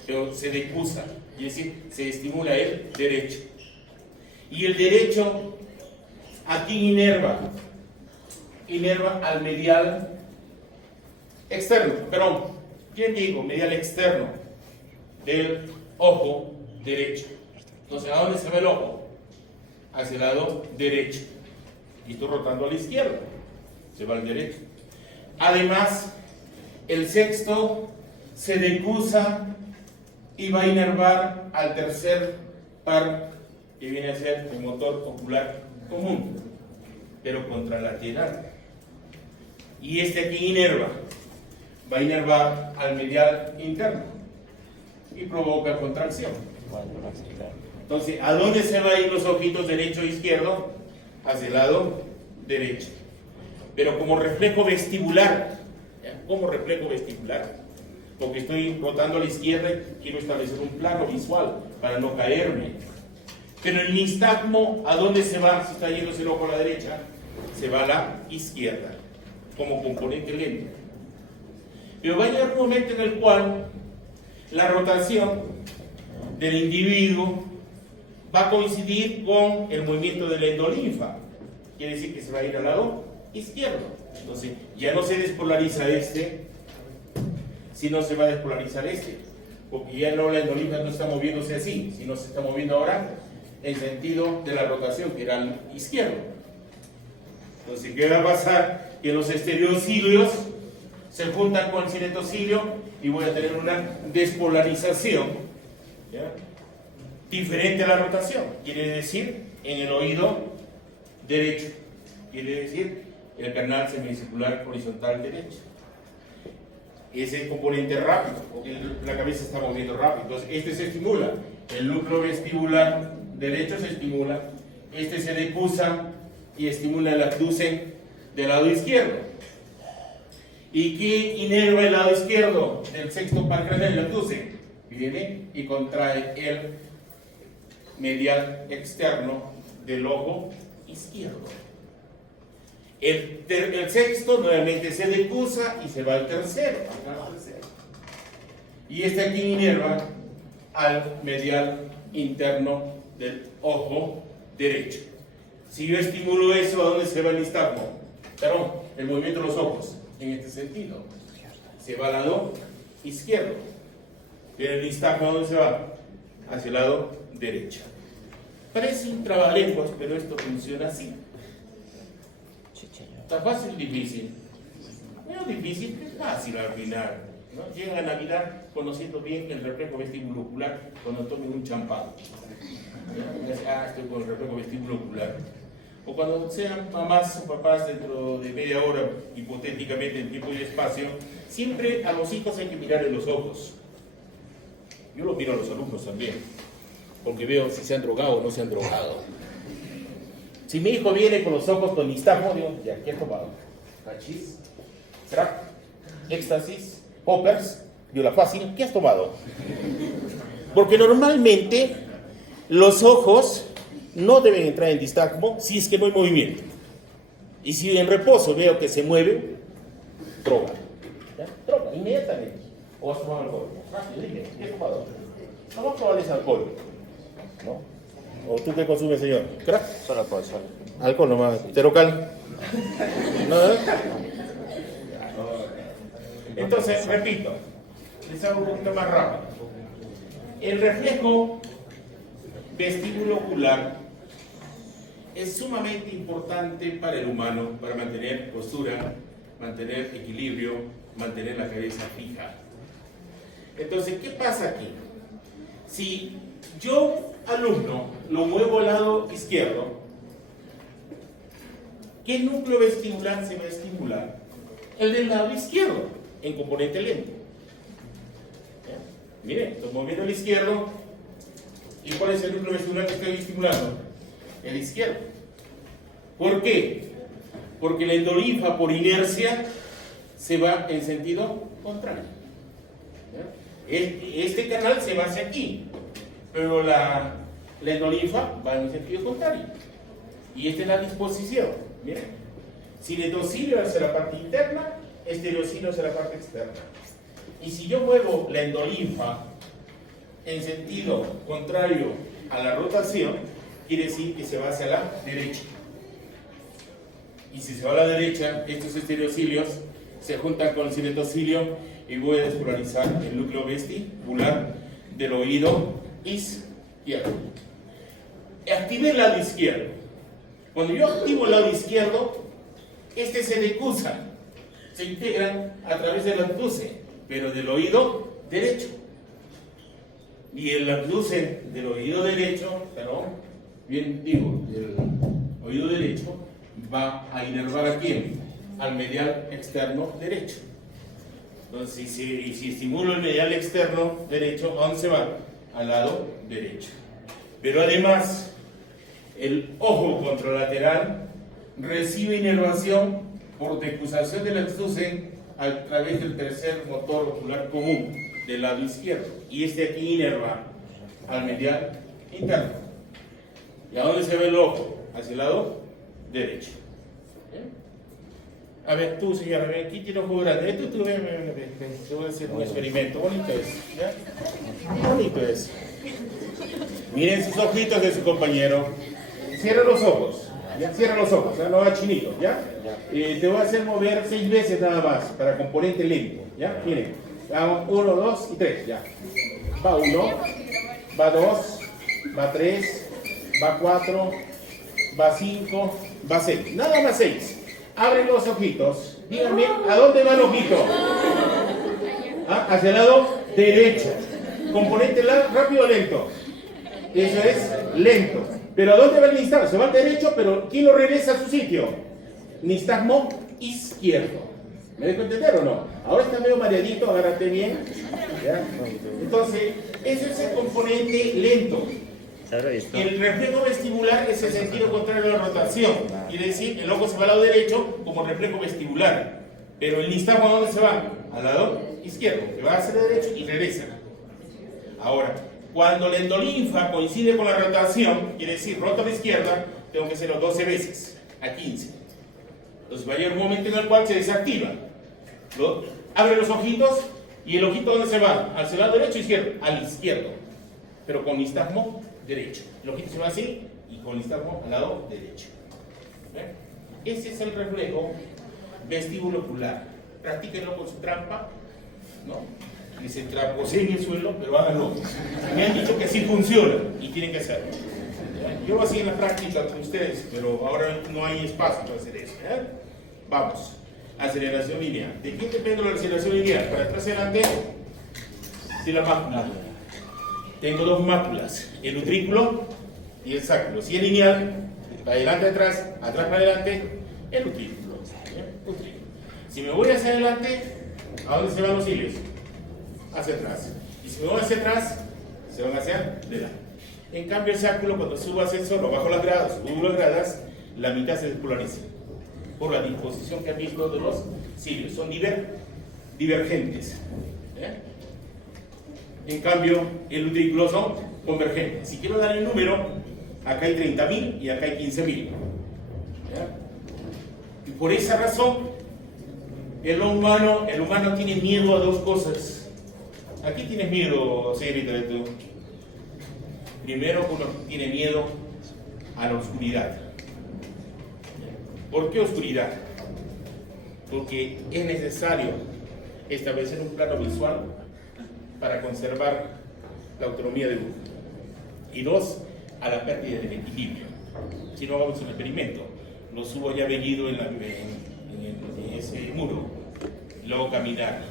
pero se decusa, es decir, se estimula el derecho. Y el derecho, ¿a quién inerva? Inerva al medial externo, perdón, ¿quién digo? Medial externo del ojo derecho. Entonces, ¿a dónde se va el ojo? Hacia el lado derecho. Y estoy rotando a la izquierda, se va al derecho. Además, el sexto se decusa y va a inervar al tercer par, que viene a ser el motor ocular común, pero contralateral. Y este aquí inerva, va a inervar al medial interno y provoca contracción. Entonces, ¿a dónde se van a ir los ojitos derecho e izquierdo? Hacia el lado derecho. Pero como reflejo vestibular, ¿ya? Como reflejo vestibular, porque estoy rotando a la izquierda y quiero establecer un plano visual para no caerme. Pero el nistagmo, ¿a dónde se va? Si está yéndose el ojo a la derecha, se va a la izquierda, como componente lento. Pero va a llegar un momento en el cual la rotación del individuo va a coincidir con el movimiento de la endolinfa. Quiere decir que se va a ir al lado izquierdo. Entonces, ya no se despolariza este, sino se va a despolarizar este. Porque ya no, la endolinfa no está moviéndose así, sino se está moviendo ahora en sentido de la rotación, que era al izquierdo. Entonces, ¿qué va a pasar? Que los estereocilios se juntan con el cinetocilio y voy a tener una despolarización, ¿ya? Diferente a la rotación, quiere decir en el oído derecho, quiere decir el canal semicircular horizontal derecho. Ese es el componente rápido, porque la cabeza se está moviendo rápido. Entonces, este se estimula, el núcleo vestibular derecho se estimula, este se decusa y estimula el abducen del lado izquierdo. ¿Y qué inerva el lado izquierdo del sexto par craneal, el abducen? viene y contrae el medial externo del ojo izquierdo. El sexto nuevamente se decusa y se va al tercero. Y este aquí inerva al medial interno del ojo derecho. Si yo estimulo eso, ¿a dónde se va el nistagmo? Perdón, el movimiento de los ojos, en este sentido. Se va al lado izquierdo. Pero el nistagmo, ¿a dónde se va? Hacia el lado derecho. Parece un trabalenguas, pero esto funciona así. ¿Está fácil o difícil? No difícil, es fácil al final, ¿no? Llegan a mirar conociendo bien el reflejo vestibulocular cuando tomen un champán. Estoy con el reflejo vestibulocular. O cuando sean mamás o papás dentro de media hora, hipotéticamente en tiempo y espacio, siempre a los hijos hay que mirar en los ojos. Yo lo miro a los alumnos también, porque veo si se han drogado o no se han drogado. Si mi hijo viene con los ojos con nistagmo, digo, ya, ¿qué has tomado? Hachís, crack, éxtasis, poppers, viola fácil, ¿qué has tomado? Porque normalmente los ojos no deben entrar en nistagmo si es que no hay movimiento. Y si en reposo veo que se mueve, droga. ¿Ya? Droga, inmediatamente. ¿O has tomado alcohol? Rápido, dime, ¿qué has tomado? No vas a probar ese alcohol, ¿no? ¿O tú qué consumes, señor? ¿Crack? Solo alcohol, solo. Alcohol nomás. ¿Terocal? ¿Nada? Entonces, repito, les hago un poquito más rápido. El reflejo vestibulocular es sumamente importante para el humano, para mantener postura, mantener equilibrio, mantener la cabeza fija. Entonces, ¿qué pasa aquí? Si yo, alumno, lo muevo al lado izquierdo, ¿qué núcleo vestibular se va a estimular? El del lado izquierdo, en componente lento. Miren, estoy moviendo el izquierdo. ¿Y cuál es el núcleo vestibular que estoy estimulando? El izquierdo. ¿Por qué? Porque la endolinfa, por inercia, se va en sentido contrario. Este canal se va hacia aquí, pero la endolinfa va en un sentido contrario. Y esta es la disposición. Miren, cinetocilio hacia la parte interna, estereocilio hacia la parte externa. Y si yo muevo la endolinfa en sentido contrario a la rotación, quiere decir que se va hacia la derecha. Y si se va a la derecha, estos estereocilios se juntan con el cinetocilio y voy a despolarizar el núcleo vestibular del oído izquierdo. Activé el lado izquierdo. Cuando yo activo el lado izquierdo, este se decusa, se integran a través del abducen, pero del oído derecho. Y el abducen del oído derecho, del oído derecho, va a inervar a quién? Al medial externo derecho. Entonces, si estimulo el medial externo derecho, ¿a dónde se va? Al lado derecho. Pero además, el ojo contralateral recibe inervación por decusación del abducen a través del tercer motor ocular común del lado izquierdo. Y este aquí inerva al medial interno. ¿Y a dónde se ve el ojo? Hacia el lado derecho. A ver, tú, señora, ven, aquí tiene ojo grande. Tú, ven, te voy a hacer un experimento. Bonito es, ¿ya? Bonito es. Miren sus ojitos de su compañero. Cierra los ojos. ¿Ya? Cierra los ojos, ¿ya? No va chinito, ¿ya? Te voy a hacer mover 6 veces nada más para componente lento, ¿ya? Miren, vamos 1, 2 y 3, ya. Va 1, va 2, va 3, va 4, va 5, va 6. Nada más 6. Abren los ojitos. Díganme, ¿a dónde va el ojito? ¿Ah? Hacia el lado derecho. Componente rápido o lento. Eso es lento. Pero ¿a dónde va el nistagmo? Se va al derecho, pero ¿quién lo regresa a su sitio? Nistagmo izquierdo. ¿Me dejo entender o no? Ahora está medio mareadito, agárrate bien. ¿Ya? Entonces, ese es el componente lento. El reflejo vestibular es el sentido contrario a la rotación. Quiere decir, el ojo se va al lado derecho como reflejo vestibular. Pero el nistagmo, ¿a dónde se va? Al lado izquierdo, que va hacia el derecho y regresa. Ahora, cuando la endolinfa coincide con la rotación, quiere decir, rota a la izquierda, tengo que hacerlo 12 veces, a 15. Entonces va a llegar un momento en el cual se desactiva. Abre los ojitos y el ojito ¿dónde se va? ¿Al lado derecho o izquierdo? Al izquierdo, pero con nistagmo derecho. El ojito se va así y con nistagmo al lado derecho. Ese es el reflejo vestíbulo ocular. Practíquenlo con su trampa, ¿no? Dicen tramposeen en el suelo, pero háganlo. Me han dicho que sí funciona y tienen que hacerlo. Yo lo hacía en la práctica con ustedes, pero ahora no hay espacio para hacer eso. Vamos. Aceleración lineal. ¿De quién depende la aceleración lineal? Para atrás y adelante, de la mácula. Tengo dos máculas, el utrículo y el sáculo. Si es lineal, para adelante, atrás para adelante, el utrículo. Si me voy hacia adelante, ¿a dónde se van los cilios? Hacia atrás. Y si me voy hacia atrás, se van hacia adelante. En cambio, el sáculo, cuando subo ascensor o bajo las gradas, subo las gradas, la mitad se despolariza por la disposición que han visto de los cilios. Son divergentes. En cambio, el utrículo son convergentes. Si quiero dar el número, acá hay 30.000 y acá hay 15.000. Y por esa razón, el humano tiene miedo a dos cosas. ¿A qué tienes miedo, señorita de tú? Primero, uno tiene miedo a la oscuridad. ¿Por qué oscuridad? Porque es necesario establecer un plano visual para conservar la autonomía de uno. Y dos, a la pérdida del equilibrio. Si no, hagamos un experimento. Lo subo ya vendido en ese muro. Luego caminar.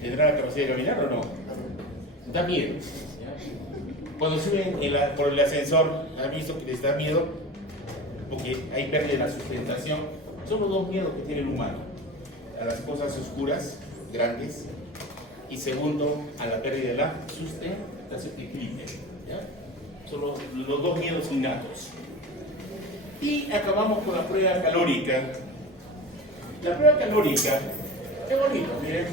¿Tendrá la capacidad de caminar o no? Da miedo. Cuando suben por el ascensor, ¿han visto que les da miedo? Porque ahí pierde la sustentación. Son los dos miedos que tiene el humano: a las cosas oscuras, grandes, y segundo, a la pérdida de la sustentación de equilibrio. Son los dos miedos innatos. Y acabamos con la prueba calórica. La prueba calórica, qué bonito, miren.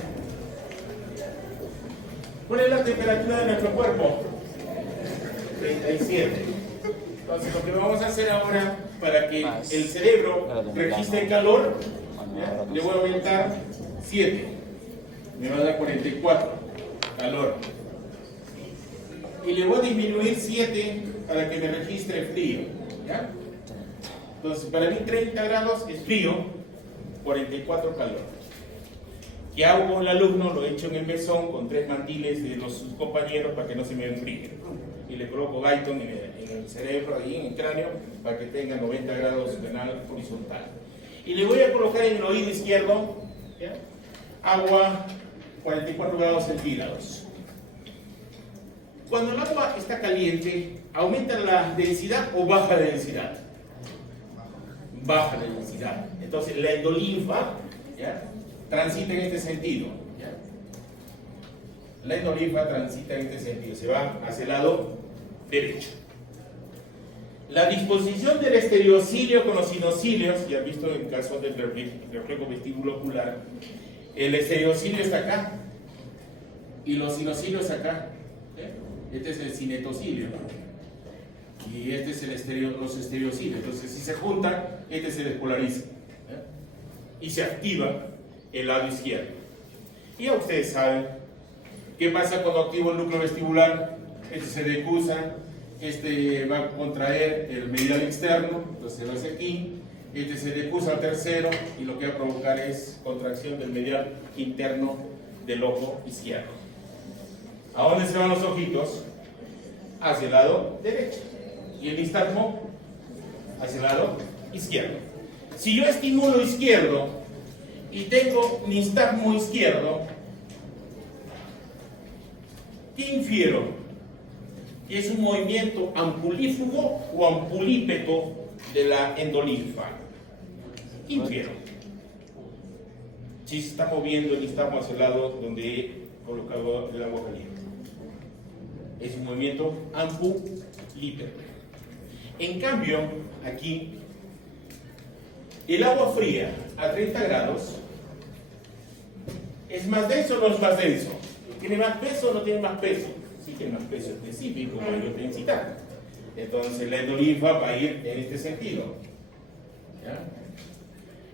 ¿Cuál es la temperatura de nuestro cuerpo? 37. Entonces lo que vamos a hacer ahora, para que el cerebro registre el calor, le voy a aumentar 7. Me va a dar 44 calor. Y le voy a disminuir 7 para que me registre el frío. ¿Ya? Entonces para mí 30 grados es frío, 44 calor. ¿Qué hago con el alumno? Lo echo en el mesón con 3 mandiles de sus compañeros para que no se me enfríe. Y le coloco Guyton en el cerebro, ahí en el cráneo, para que tenga 90 grados canal horizontal. Y le voy a colocar en el oído izquierdo, ¿ya?, agua 44 grados centígrados. Cuando el agua está caliente, ¿aumenta la densidad o baja la densidad? Baja la densidad. Entonces la endolinfa, ¿ya?, transita en este sentido. ¿Ya? La endolinfa transita en este sentido, se va hacia el lado derecho. La disposición del estereocilio con los sinocilios, ya han visto en el caso del reflejo vestíbulo ocular, el estereocilio está acá y los sinocilios acá. Este es el cinetocilio, ¿no? Y este es los estereocilios. Entonces, si se juntan, este se despolariza y se activa el lado izquierdo. Y ya ustedes saben qué pasa cuando activo el núcleo vestibular. Este se decusa, este va a contraer el medial externo, entonces se va hacia aquí. Este se decusa al tercero y lo que va a provocar es contracción del medial interno del ojo izquierdo. ¿A dónde se van los ojitos? Hacia el lado derecho. Y el nistagmo hacia el lado izquierdo. Si yo estimulo izquierdo y tengo nistagmo izquierdo, ¿qué infiero? ¿Que es un movimiento ampulífugo o ampulípeto de la endolinfa? ¿Qué infiero? Si se está moviendo el nistagmo hacia el lado donde he colocado el agua caliente. Es un movimiento ampulípeto. En cambio, aquí, el agua fría a 30 grados ¿es más denso o no es más denso? ¿Tiene más peso o no tiene más peso? sí tiene un peso específico, mayor densidad. Entonces la endolinfa va a ir en este sentido. ¿Ya?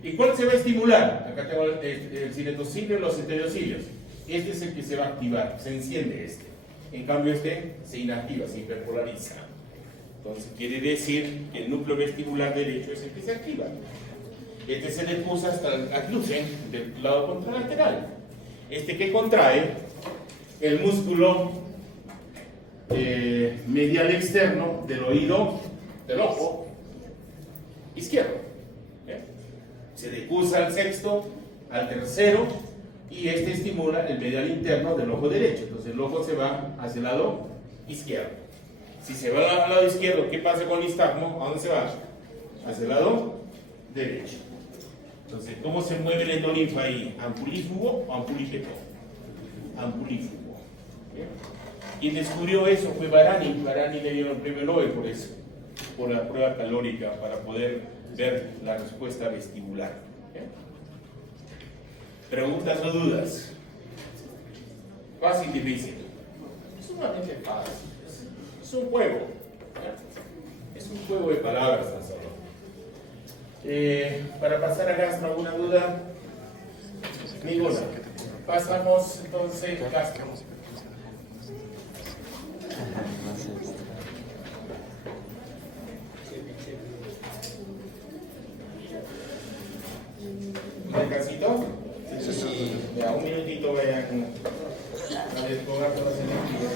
¿Y cuál se va a estimular? Acá tengo el cinetocilio y los estereocilios. Este es el que se va a activar, se enciende este. En cambio este se inactiva, se hiperpolariza. Entonces quiere decir que el núcleo vestibular derecho es el que se activa. Este se depusa hasta el aclusen del lado contralateral. Este que contrae el músculo medial externo del oído, del ojo izquierdo. Se depusa al sexto, al tercero, y este estimula el medial interno del ojo derecho. Entonces el ojo se va hacia el lado izquierdo. Si se va al lado izquierdo, ¿qué pasa con el nistagmo? ¿A dónde se va? Hacia el lado derecho. Entonces, ¿cómo se mueve el endolinfa ahí? ¿Ampulífugo o ampulípeto? Ampulífugo. Quien descubrió eso fue Varani. Varani le dio el premio Nobel por eso, por la prueba calórica, para poder ver la respuesta vestibular. ¿Preguntas o dudas? Fácil, difícil. Es sumamente fácil. Es un juego. Es un juego de palabras, tan solo. Para pasar a gastro, ¿alguna duda? Ninguna. Pasamos entonces gastro. ¿Un descansito? Sí. Ya, un minutito vayan a desfogar todas las energías.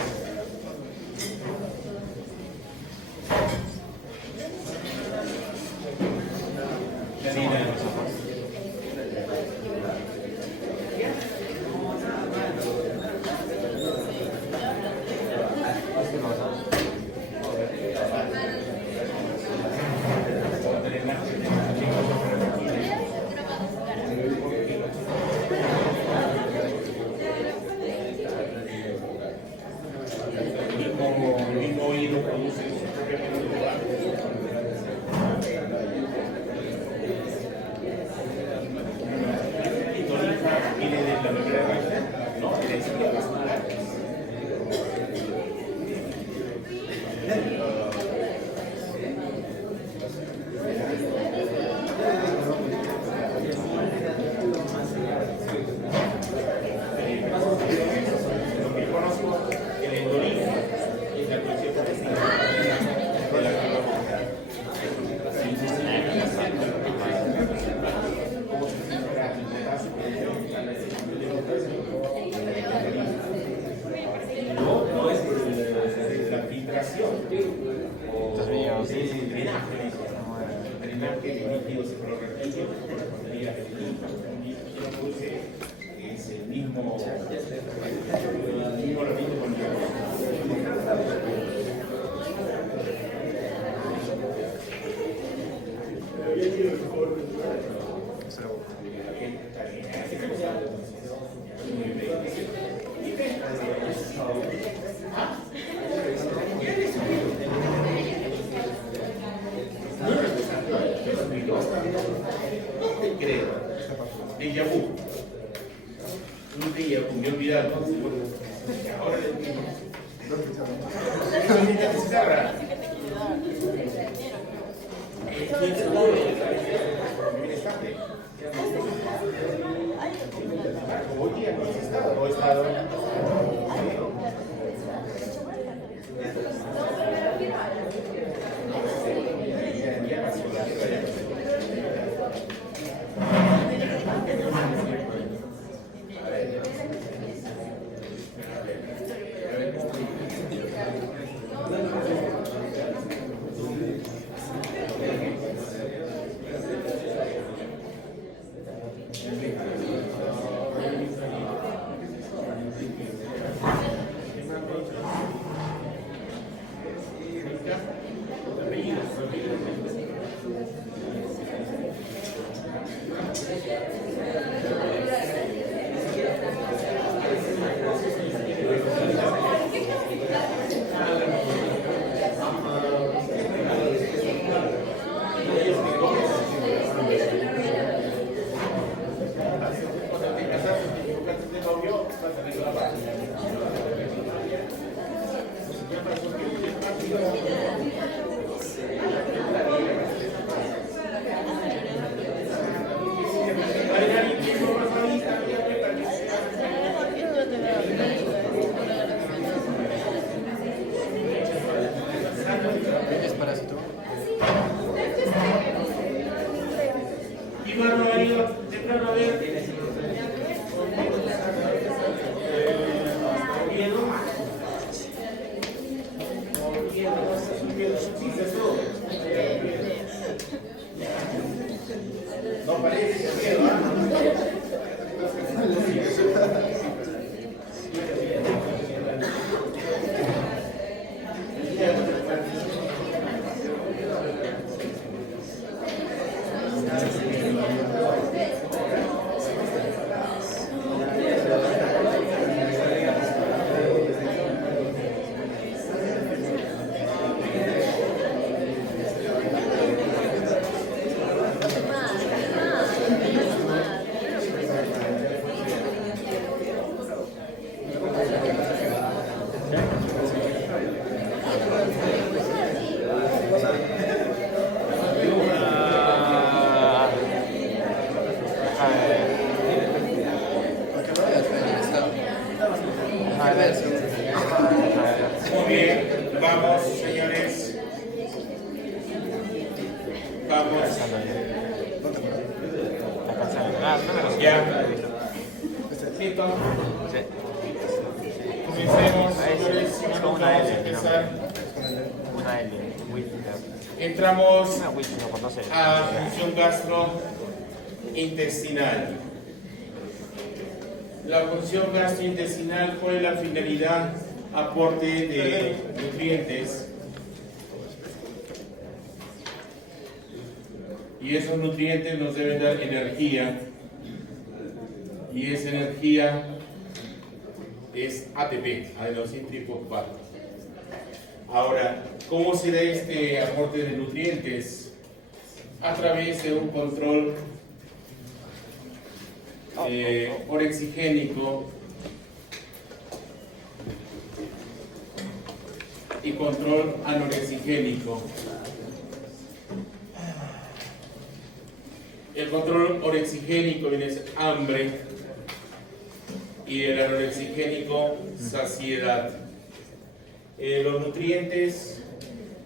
parece, ¿no? Muy bien, vamos, señores. Vamos. Ya. ¿Listo? Comencemos, señores. Vamos a empezar. Entramos a función gastrointestinal. La función gastrointestinal, ¿cuál es la finalidad? Aporte de nutrientes. Y esos nutrientes nos deben dar energía. Y esa energía es ATP, adenosín trifosfato. Ahora, ¿cómo se da este aporte de nutrientes? A través de un control orexigénico y control anorexigénico. El control orexigénico viene a ser hambre y el anorexigénico saciedad. Los nutrientes,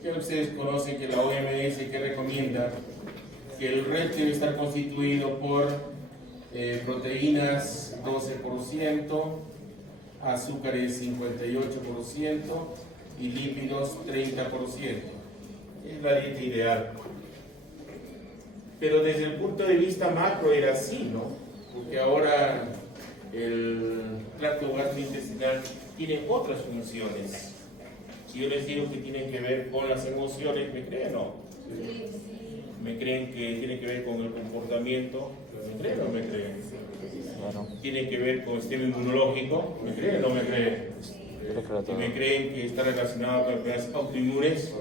ya ustedes conocen que la OMS que recomienda que el red debe estar constituido por proteínas 12%, azúcares 58% y lípidos 30%. Es la dieta ideal. Pero desde el punto de vista macro era así, ¿no? Porque ahora el tracto gastrointestinal tiene otras funciones. Si yo les digo que tienen que ver con las emociones, ¿me creen o no? ¿Me creen que tiene que ver con el comportamiento? ¿Me creen o no me creen? ¿Tiene que ver con el sistema inmunológico? ¿Me creen o no me creen? ¿Y me creen que está relacionado con enfermedades autoinmunes?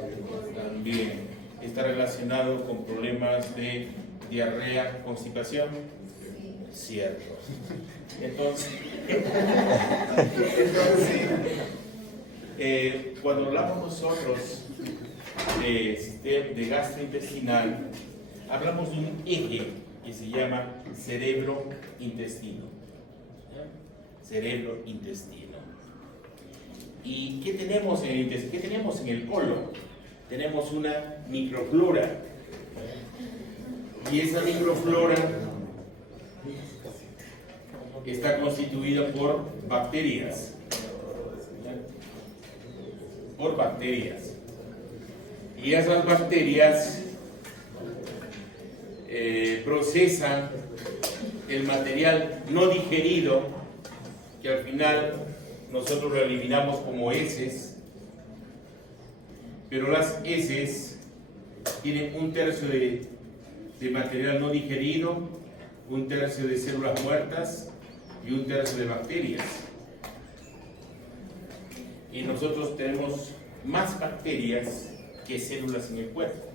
También. ¿Está relacionado con problemas de diarrea, constipación? Cierto. Entonces cuando hablamos nosotros de gastrointestinal, hablamos de un eje que se llama cerebro-intestino. Cerebro-intestino. ¿Y qué tenemos en el intestino? ¿Qué tenemos en el colon? Tenemos una microflora. Y esa microflora está constituida por bacterias. Por bacterias. Y esas bacterias procesan el material no digerido, que al final nosotros lo eliminamos como heces, pero las heces tienen un tercio de material no digerido, un tercio de células muertas y un tercio de bacterias. Y nosotros tenemos más bacterias que células en el cuerpo.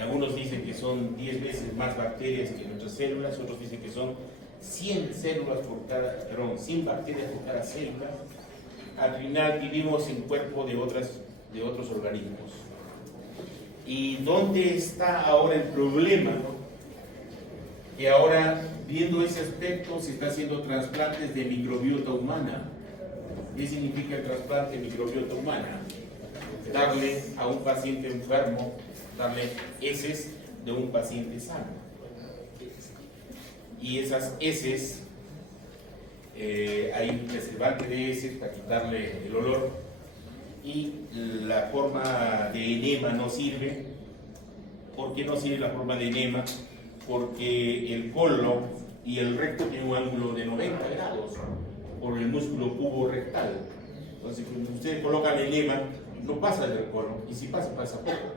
Algunos dicen que son 10 veces más bacterias que nuestras células, otros dicen que son 100 células por cada, perdón, 100 bacterias por cada célula. Al final vivimos en cuerpo de otros organismos. ¿Y dónde está ahora el problema? Que ahora, viendo ese aspecto, se está haciendo trasplantes de microbiota humana. ¿Qué significa el trasplante de microbiota humana? Darle a un paciente enfermo, darle heces de un paciente sano. Y esas heces, hay un preservante de heces para quitarle el olor, y la forma de enema no sirve, ¿Por qué no sigue la forma de enema? Porque el colon y el recto tienen un ángulo de 90 grados por el músculo cubo rectal. Entonces, cuando ustedes colocan el enema, no pasa del colon, y si pasa, pasa poco.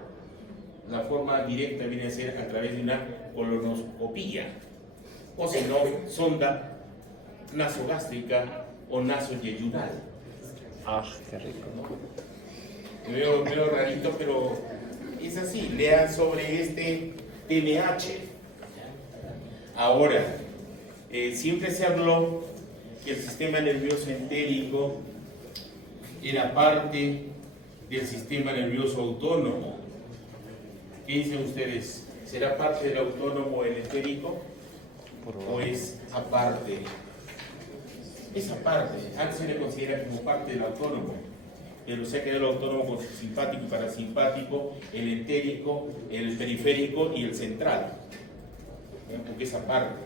La forma directa viene a ser a través de una colonoscopía, o si no, sonda nasogástrica o nasoyeyunal. Ah, qué rico. ¿No? Veo rarito, pero es así. Lean sobre este TNH. Ahora, siempre se habló que el sistema nervioso entérico era parte del sistema nervioso autónomo. ¿Qué dicen ustedes? ¿Será parte del autónomo el entérico? ¿O es aparte? Es aparte. Antes se le considera como parte del autónomo. Pero se ha quedado el autónomo con su simpático y parasimpático, el entérico, el periférico y el central. Porque es aparte.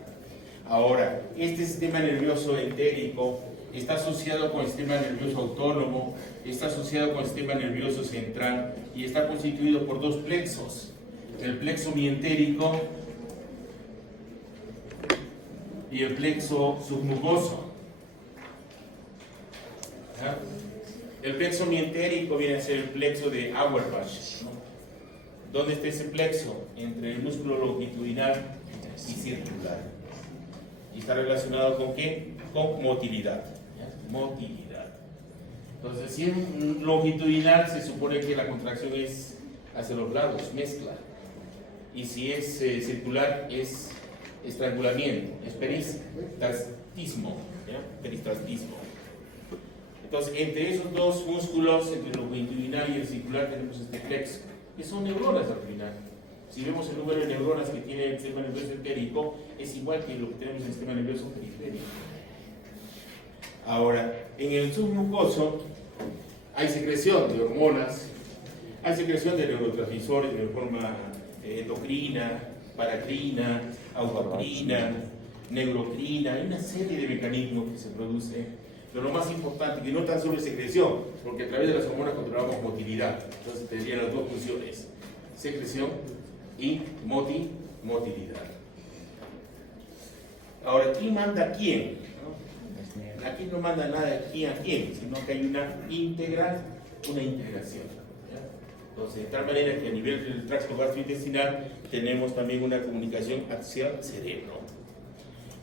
Ahora, este sistema nervioso entérico está asociado con el sistema nervioso autónomo, está asociado con el sistema nervioso central y está constituido por dos plexos, el plexo mientérico y el plexo submucoso. ¿Ah? El plexo mientérico viene a ser el plexo de Auerbach, ¿no? ¿Dónde está ese plexo? Entre el músculo longitudinal y circular. ¿Y está relacionado con qué? Con motilidad. Motilidad. Entonces, si es longitudinal, se supone que la contracción es hacia los lados, mezcla. Y si es circular, es estrangulamiento, es peristaltismo. Peristaltismo. Entonces, entre esos dos músculos, entre el longitudinal y el circular, tenemos este plexo, que son neuronas al final. Si vemos el número de neuronas que tiene el sistema nervioso entérico, es igual que lo que tenemos en el sistema nervioso periférico. Ahora, en el submucoso hay secreción de hormonas, hay secreción de neurotransmisores de forma endocrina, paracrina, autocrina, neurocrina, hay una serie de mecanismos que se producen. Pero lo más importante, que no tan solo es secreción, porque a través de las hormonas controlamos motilidad. Entonces tendrían las dos funciones, secreción y motilidad. Ahora, ¿quién manda a quién? ¿No? Aquí no manda nada de quién a quién, sino que hay una integración. ¿Ya? Entonces, de tal manera que a nivel del tracto gastrointestinal tenemos también una comunicación hacia el cerebro.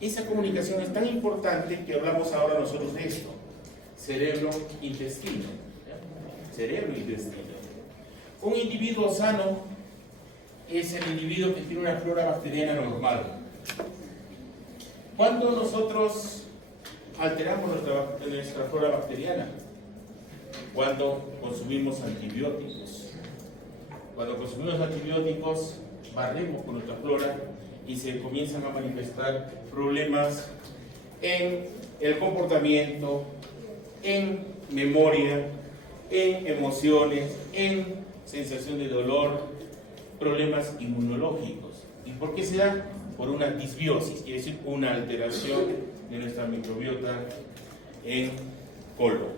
Esa comunicación es tan importante que hablamos ahora nosotros de esto, cerebro-intestino. Cerebro-intestino. Un individuo sano es el individuo que tiene una flora bacteriana normal. ¿Cuándo nosotros alteramos nuestra flora bacteriana? Cuando consumimos antibióticos. Cuando consumimos antibióticos, barremos con nuestra flora y se comienzan a manifestar problemas en el comportamiento, en memoria, en emociones, en sensación de dolor, problemas inmunológicos. ¿Y por qué se da? Por una disbiosis, quiere decir una alteración de nuestra microbiota en colon.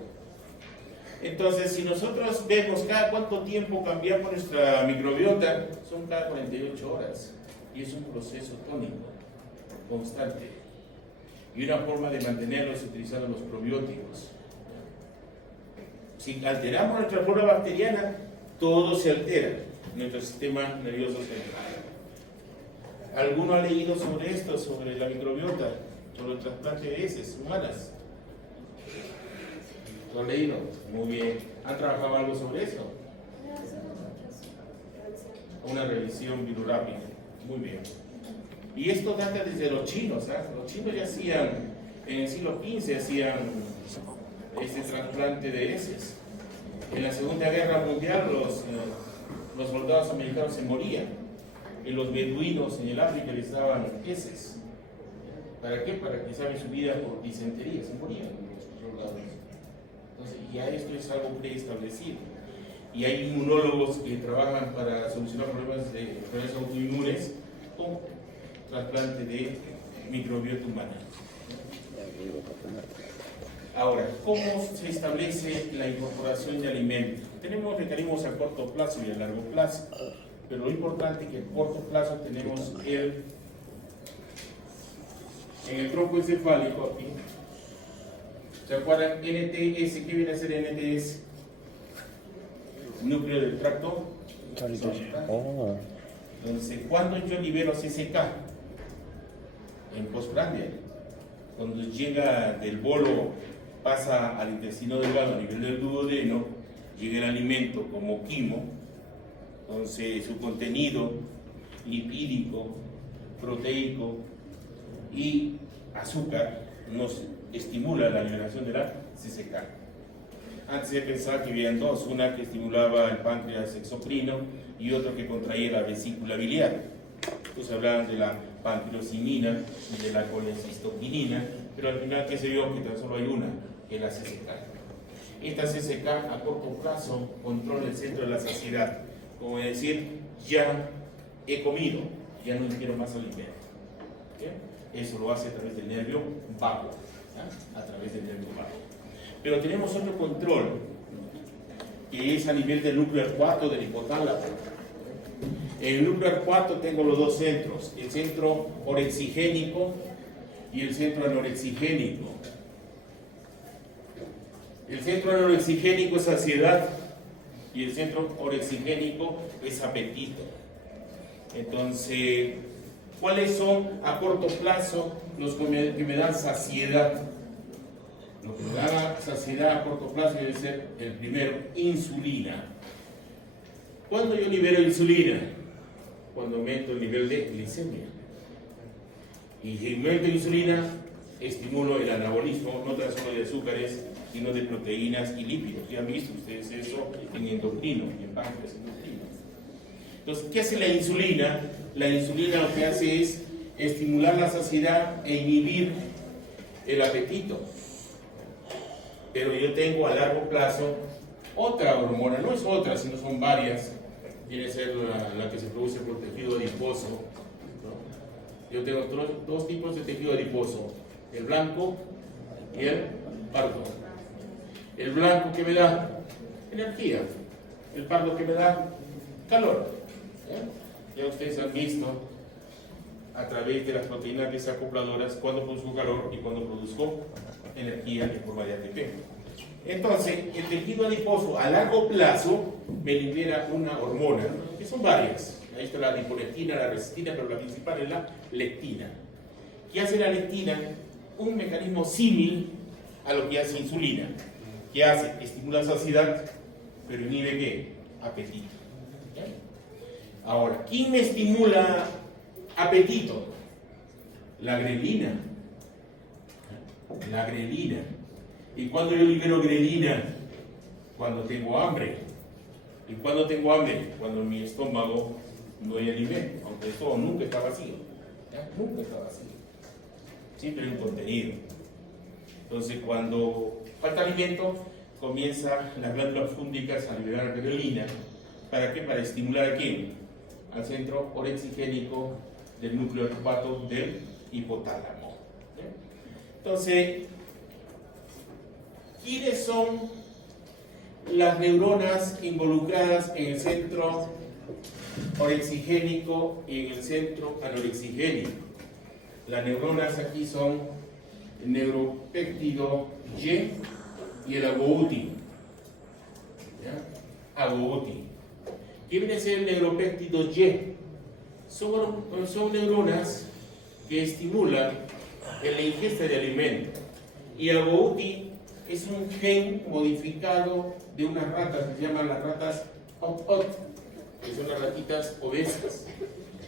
Entonces, si nosotros vemos cada cuánto tiempo cambiamos nuestra microbiota, son cada 48 horas. Y es un proceso tónico, constante. Y una forma de mantenerlo es utilizando los probióticos. Si alteramos nuestra flora bacteriana, todo se altera, nuestro sistema nervioso central. ¿Alguno ha leído sobre esto, sobre la microbiota, sobre el trasplante de heces humanas? ¿Lo han leído? Muy bien. ¿Han trabajado algo sobre eso? Una revisión bibliográfica. Muy bien. Y esto data desde los chinos, ¿eh? Los chinos ya hacían, en el siglo XV hacían este trasplante de heces. En la Segunda Guerra Mundial los soldados americanos se morían y los beduinos en el África les daban heces. ¿Para qué? Para que salven su vida por disentería, se morían los soldados. Entonces, ya esto es algo preestablecido. Y hay inmunólogos que trabajan para solucionar problemas de enfermedades autoinmunes con trasplante de microbiota humana. Ahora, ¿cómo se establece la incorporación de alimentos? Tenemos mecanismos a corto plazo y a largo plazo. Pero lo importante es que en corto plazo tenemos en el tronco encefálico aquí. ¿Se acuerdan? NTS, ¿qué viene a ser NTS? Núcleo del tracto. Oh, Entonces, cuando yo libero CCK en postprandial, cuando llega del bolo, pasa al intestino delgado a nivel del duodeno, llega el alimento como quimo, entonces su contenido lipídico, proteico y azúcar nos estimula la liberación de la CCK. Antes se pensaba que habían dos, una que estimulaba el páncreas exocrino y otro que contraía la vesícula biliar. Entonces hablaban de la pancreosinina y de la colecistoquinina, pero al final que se vio que tan solo hay una, que es la CCK. Esta CCK a corto plazo controla el centro de la saciedad, como decir, ya he comido, ya no quiero más alimento. ¿Bien? Eso lo hace a través del nervio vago, a través del nervio vago. Pero tenemos otro control, que es a nivel del núcleo arcuato del hipotálamo. En el núcleo arcuato tengo los dos centros, el centro orexigénico y el centro anorexigénico. El centro anorexigénico es saciedad y el centro orexigénico es apetito. Entonces, ¿cuáles son a corto plazo los que me dan saciedad? Lo que me da saciedad a corto plazo debe ser el primero, insulina. ¿Cuándo yo libero insulina? Cuando aumento el nivel de glicemia. Y si aumento insulina, estimulo el anabolismo, no tan solo de azúcares, sino de proteínas y lípidos. Ya han visto ustedes eso en endocrino, en páncreas endocrino. Entonces, ¿qué hace la insulina? La insulina lo que hace es estimular la saciedad e inhibir el apetito. Pero yo tengo a largo plazo otra hormona, no es otra, sino son varias. Viene a ser la que se produce por tejido adiposo, ¿no? Yo tengo dos tipos de tejido adiposo, el blanco y el pardo. El blanco que me da energía, el pardo que me da calor. Ya ustedes han visto a través de las proteínas desacopladoras cuando produzco calor y cuando produzco energía en forma de ATP. Entonces, el tejido adiposo a largo plazo me libera una hormona, que son varias. Ahí está la adiponectina, la resistina, pero la principal es la lectina. ¿Qué hace la lectina? Un mecanismo símil a lo que hace insulina. ¿Qué hace? Estimula saciedad, pero inhibe ¿qué? Apetito. ¿Okay? Ahora, ¿quién me estimula apetito? La grelina. La grelina. ¿Y cuando yo libero grelina? Cuando tengo hambre. ¿Y cuando tengo hambre? Cuando en mi estómago no hay alimento, aunque el estómago nunca está vacío. ¿Ya? Nunca está vacío. Siempre hay un contenido. Entonces, cuando falta alimento, comienzan las glándulas fúngicas a liberar grelina. ¿Para qué? Para estimular a quién? Al centro orexigénico del núcleo arcuato del hipotálamo. ¿Sí? Entonces, ¿quiénes son las neuronas involucradas en el centro orexigénico y en el centro anorexigénico? Las neuronas aquí son el neuropéptido Y y el agouti. Agouti. ¿Qué viene a ser el neuropéptido Y? Son neuronas que estimulan la ingesta de alimentos. Y agouti es un gen modificado de unas ratas que se llaman las ratas Ot-Ot, que son las ratitas obesas.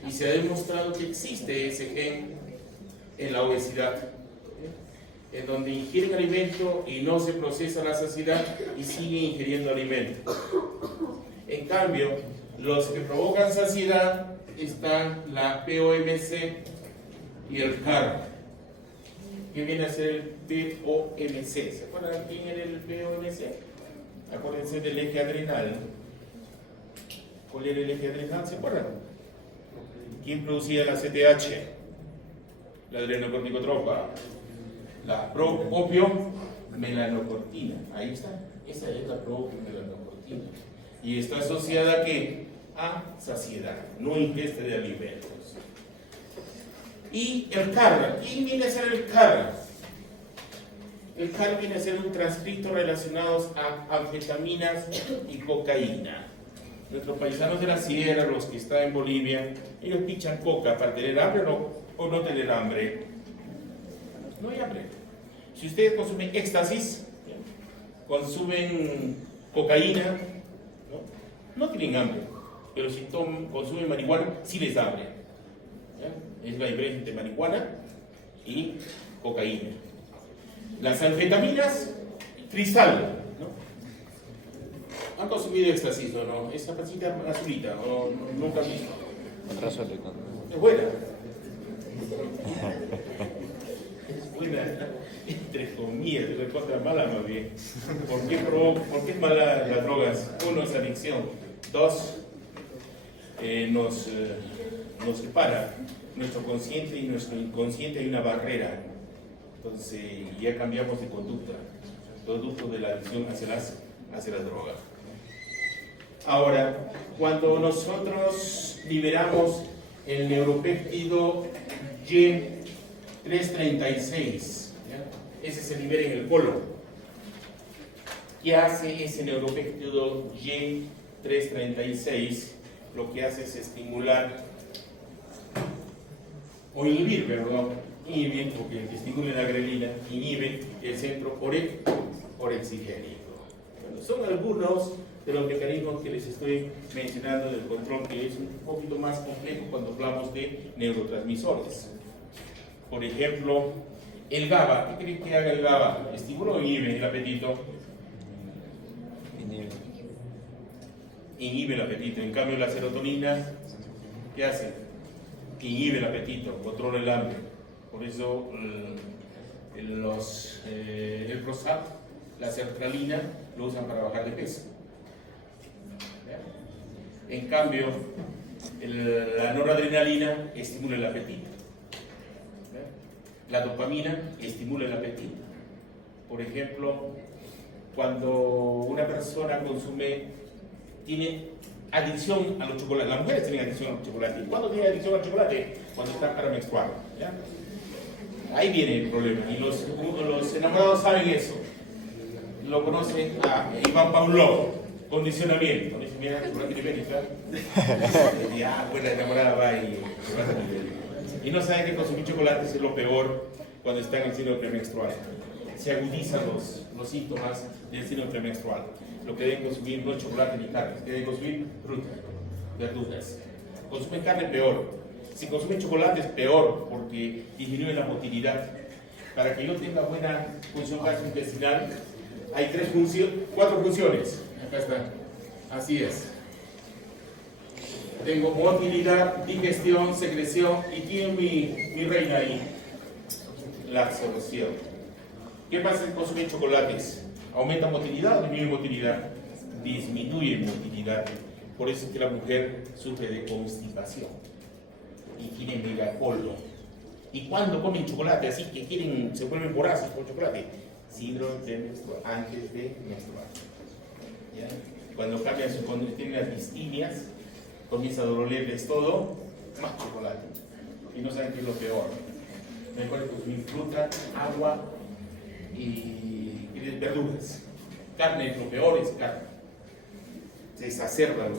Y se ha demostrado que existe ese gen en la obesidad, en donde ingieren alimento y no se procesa la saciedad y siguen ingiriendo alimento. En cambio, los que provocan saciedad están la POMC y el CAR. ¿Qué viene a ser el POMC? ¿Se acuerdan quién era el POMC? Acuérdense del eje adrenal. ¿Cuál era el eje adrenal? ¿Se acuerdan? ¿Quién producía la CTH? La adrenocorticotropa. La propiomelanocortina. Ahí está. Esa es la propiomelanocortina. Y está asociada a ¿qué? a saciedad, no ingesta de alimentos. Y el CAR, ¿quién viene a ser el CAR? El CAR viene a ser un transcrito relacionado a anfetaminas y cocaína. Nuestros paisanos de la sierra, los que están en Bolivia, ellos pichan coca para tener hambre o no tener hambre. No hay hambre. Si ustedes consumen éxtasis, consumen cocaína, no tienen hambre. Pero si consumen marihuana, sí les da hambre. ¿Ya? Es la diferencia entre marihuana y cocaína. Las anfetaminas, cristal. ¿Han consumido éxtasis o no? Esa pasita azulita, o nunca han visto. Es buena. Es buena, entre comillas, es cosa mala más bien. ¿Por qué es mala las drogas? Uno, es adicción. Dos, nos separa. Nuestro consciente y nuestro inconsciente hay una barrera. Entonces ya cambiamos de conducta, producto de la adicción hacia las drogas. Ahora, cuando nosotros liberamos el neuropéptido Y336, ¿ya? Ese se libera en el colon. ¿Qué hace ese neuropéptido Y336? Lo que hace es estimular o inhibir, inhibir, porque estimula la grelina, inhibe el centro orexigénico. Bueno, son algunos de los mecanismos que les estoy mencionando del control, que es un poquito más complejo cuando hablamos de neurotransmisores. Por ejemplo, el GABA. ¿Qué creen que haga el GABA? ¿Estimula o inhibe el apetito? Inhibe el apetito. En cambio, la serotonina, ¿qué hace? Inhibe el apetito, controla el hambre. Por eso el Prozac, la sertralina, lo usan para bajar de peso. En cambio, la noradrenalina estimula el apetito. La dopamina estimula el apetito. Por ejemplo, cuando una persona tiene adicción a los chocolates, las mujeres tienen adicción a los chocolates. ¿Cuándo tienen adicción al chocolate? Cuando están para menstruar. ¿Ya? Ahí viene el problema. Y los enamorados saben eso. Lo conocen a Iván Pavlov. Condicionamiento. Dice, mira, el chocolate tiene beneficio. Pues la enamorada va y se va a salir. Y no saben que consumir chocolate es lo peor cuando están en el síndrome premenstrual. Se agudizan los síntomas del síndrome premenstrual. Lo que deben consumir no es chocolate ni carne, que deben consumir frutas, verduras. Consumen carne, peor. Si consumen chocolate es peor porque disminuye la motilidad. Para que yo tenga buena función gastrointestinal, hay 4 funciones. Acá está. Así es. Tengo motilidad, digestión, secreción y tiene mi reina ahí, la absorción. ¿Qué pasa si consumen chocolates? ¿Aumenta motilidad o disminuye motilidad? Disminuye motilidad. Por eso es que la mujer sufre de constipación y tiene megacolo. ¿Y cuando comen chocolate así que se vuelven voraces con chocolate? Síndrome premenstrual, antes de menstruar. ¿Ya? Cuando tienen las distimias, comienza a dolerles todo, más chocolate. Y no saben qué es lo peor. Mejor consumir fruta, agua y verduras. Carne es lo peor, es carne. Se exacerban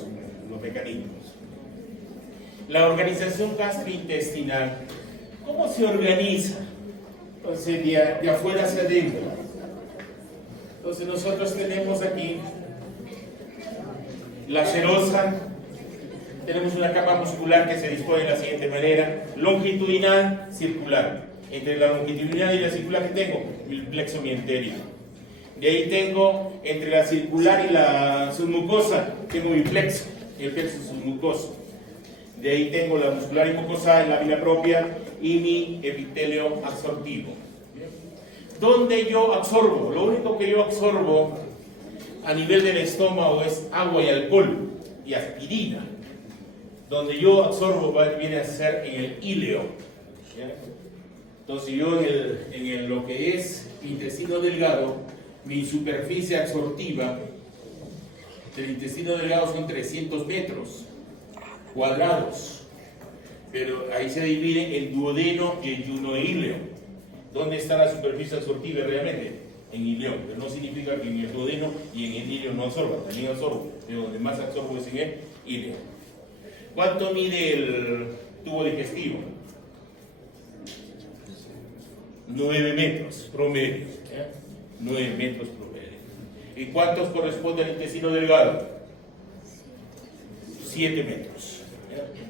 los mecanismos. La organización gastrointestinal, ¿cómo se organiza? Entonces, de afuera hacia adentro. Entonces, nosotros tenemos aquí la serosa. Tenemos una capa muscular que se dispone de la siguiente manera: longitudinal, circular. Entre la longitudinal y la circular, que tengo el plexo mienterio. De ahí tengo, entre la circular y la submucosa, tengo mi plexo, el plexo submucoso. De ahí tengo la muscular y mucosa en la vía propia y mi epitelio absortivo. ¿Dónde yo absorbo? Lo único que yo absorbo a nivel del estómago es agua y alcohol y aspirina. Donde yo absorbo viene a ser en el íleo. ¿Ya? Entonces yo en lo que es intestino delgado, mi superficie absortiva del intestino delgado son 300 metros. cuadrados. Pero ahí se dividen en duodeno y en yunoíleo. ¿Dónde está la superficie absortiva realmente? En ileo. Pero no significa que en el duodeno y en el ileo no absorba. También absorbo. Pero donde más absorbo es en el ileo. ¿Cuánto mide el tubo digestivo? 9 metros promedio. 9 metros promedio. ¿Y cuántos corresponde al intestino delgado? 7 metros.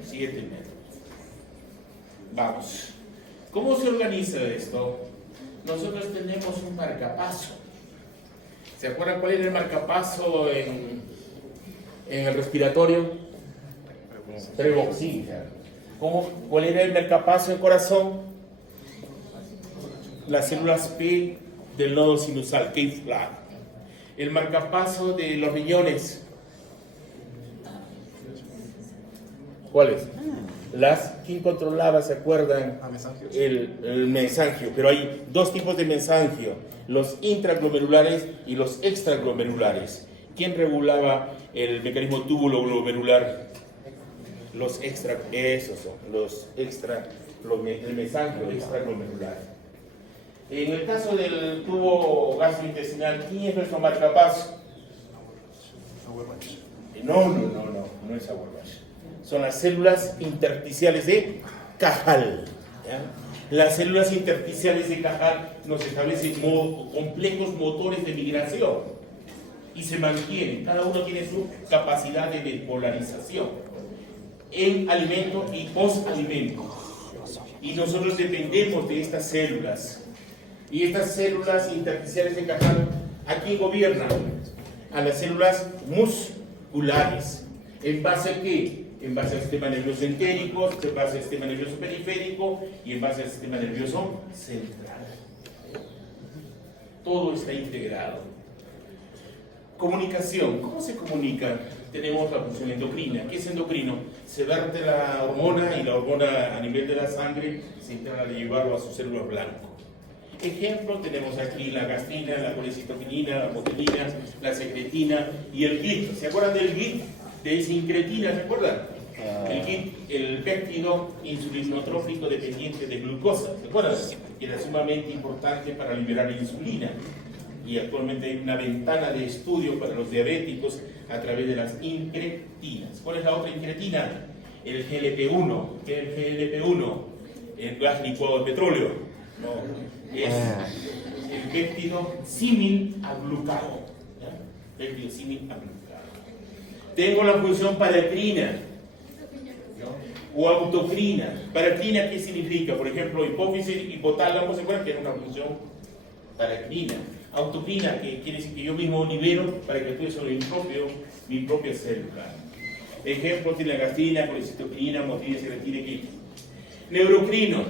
7 metros. Vamos. ¿Cómo se organiza esto? Nosotros tenemos un marcapaso. ¿Se acuerdan cuál era el marcapaso en el respiratorio? Treboxina. ¿Cuál era el marcapaso en corazón? Las células P del nodo sinusal, K-flag. El marcapaso de los riñones. ¿Cuáles? ¿Quién controlaba, se acuerdan? El mesangio. Pero hay dos tipos de mesangio, los intraglomerulares y los extraglomerulares. ¿Quién regulaba el mecanismo túbulo-glomerular? Esos son, el mesangio extraglomerular. En el caso del tubo gastrointestinal, ¿quién es nuestro marcapaso? No es Auerbach. Son las células intersticiales de Cajal. ¿Ya? Las células intersticiales de Cajal nos establecen complejos motores de migración y se mantienen. Cada uno tiene su capacidad de despolarización en alimento y post-alimento. Y nosotros dependemos de estas células. Y estas células intersticiales de Cajal, ¿a quién gobiernan? A las células musculares. ¿En base a qué? En base al sistema nervioso entérico, en base al sistema nervioso periférico y en base al sistema nervioso central. Todo está integrado. Comunicación. ¿Cómo se comunica? Tenemos la función endocrina. ¿Qué es endocrino? Se vierte la hormona y la hormona a nivel de la sangre se encarga de llevarlo a su célula blanco. Ejemplo, tenemos aquí la gastrina, la colecitoquinina, la motilina, la secretina y el GIT. ¿Se acuerdan del GIT? De sincretina, ¿se acuerdan? El GIT, el péptido insulinotrófico dependiente de glucosa, ¿se acuerdan? Que era sumamente importante para liberar insulina. Y actualmente hay una ventana de estudio para los diabéticos a través de las incretinas. ¿Cuál es la otra incretina? El GLP-1. ¿Qué es el GLP-1? El gas licuado de petróleo. No, es el péptido símil aglucado. Péptido símil aglucado. Tengo la función paracrina, ¿no? O autocrina. Paracrina, ¿qué significa? Por ejemplo, hipófisis, hipotálamo, ¿se acuerdan? Tiene una función paracrina. Autocrina, que quiere decir que yo mismo libero para que actúe sobre mi propia célula. Ejemplos de la gastrina, colecitoquinina, motilina, secretina, aquí. Neurocrino,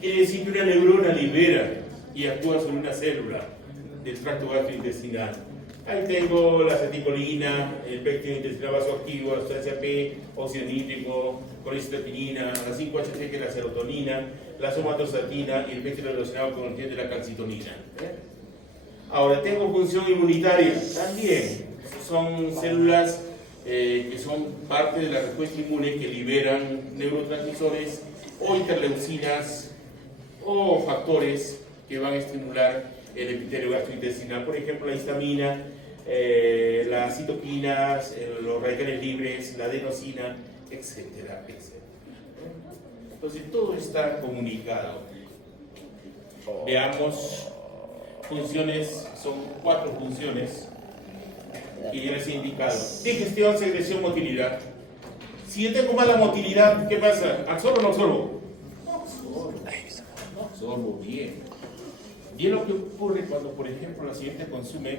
quiere decir que una neurona libera y actúa sobre una célula del tracto gastrointestinal. Ahí tengo la aceticolina, el péptido intestinal vasoactivo, la sustancia P, óxido nítrico, colecitoquinina, la 5-HT que es la serotonina, la somatostatina y el péptido relacionado con el de la calcitonina. Ahora, tengo función inmunitaria también. Son células que son parte de la respuesta inmune que liberan neurotransmisores o interleucinas o factores que van a estimular el epitelio gastrointestinal. Por ejemplo, la histamina, las citoquinas, los radicales libres, la adenosina, etcétera, etcétera. Entonces, todo está comunicado. Veamos. Funciones, son 4 funciones que ya les he indicado. Digestión, secreción, motilidad. Si yo tengo mala motilidad, ¿qué pasa? ¿Absorbo o no absorbo? No absorbo bien. Y es lo que ocurre cuando, por ejemplo, la siguiente consume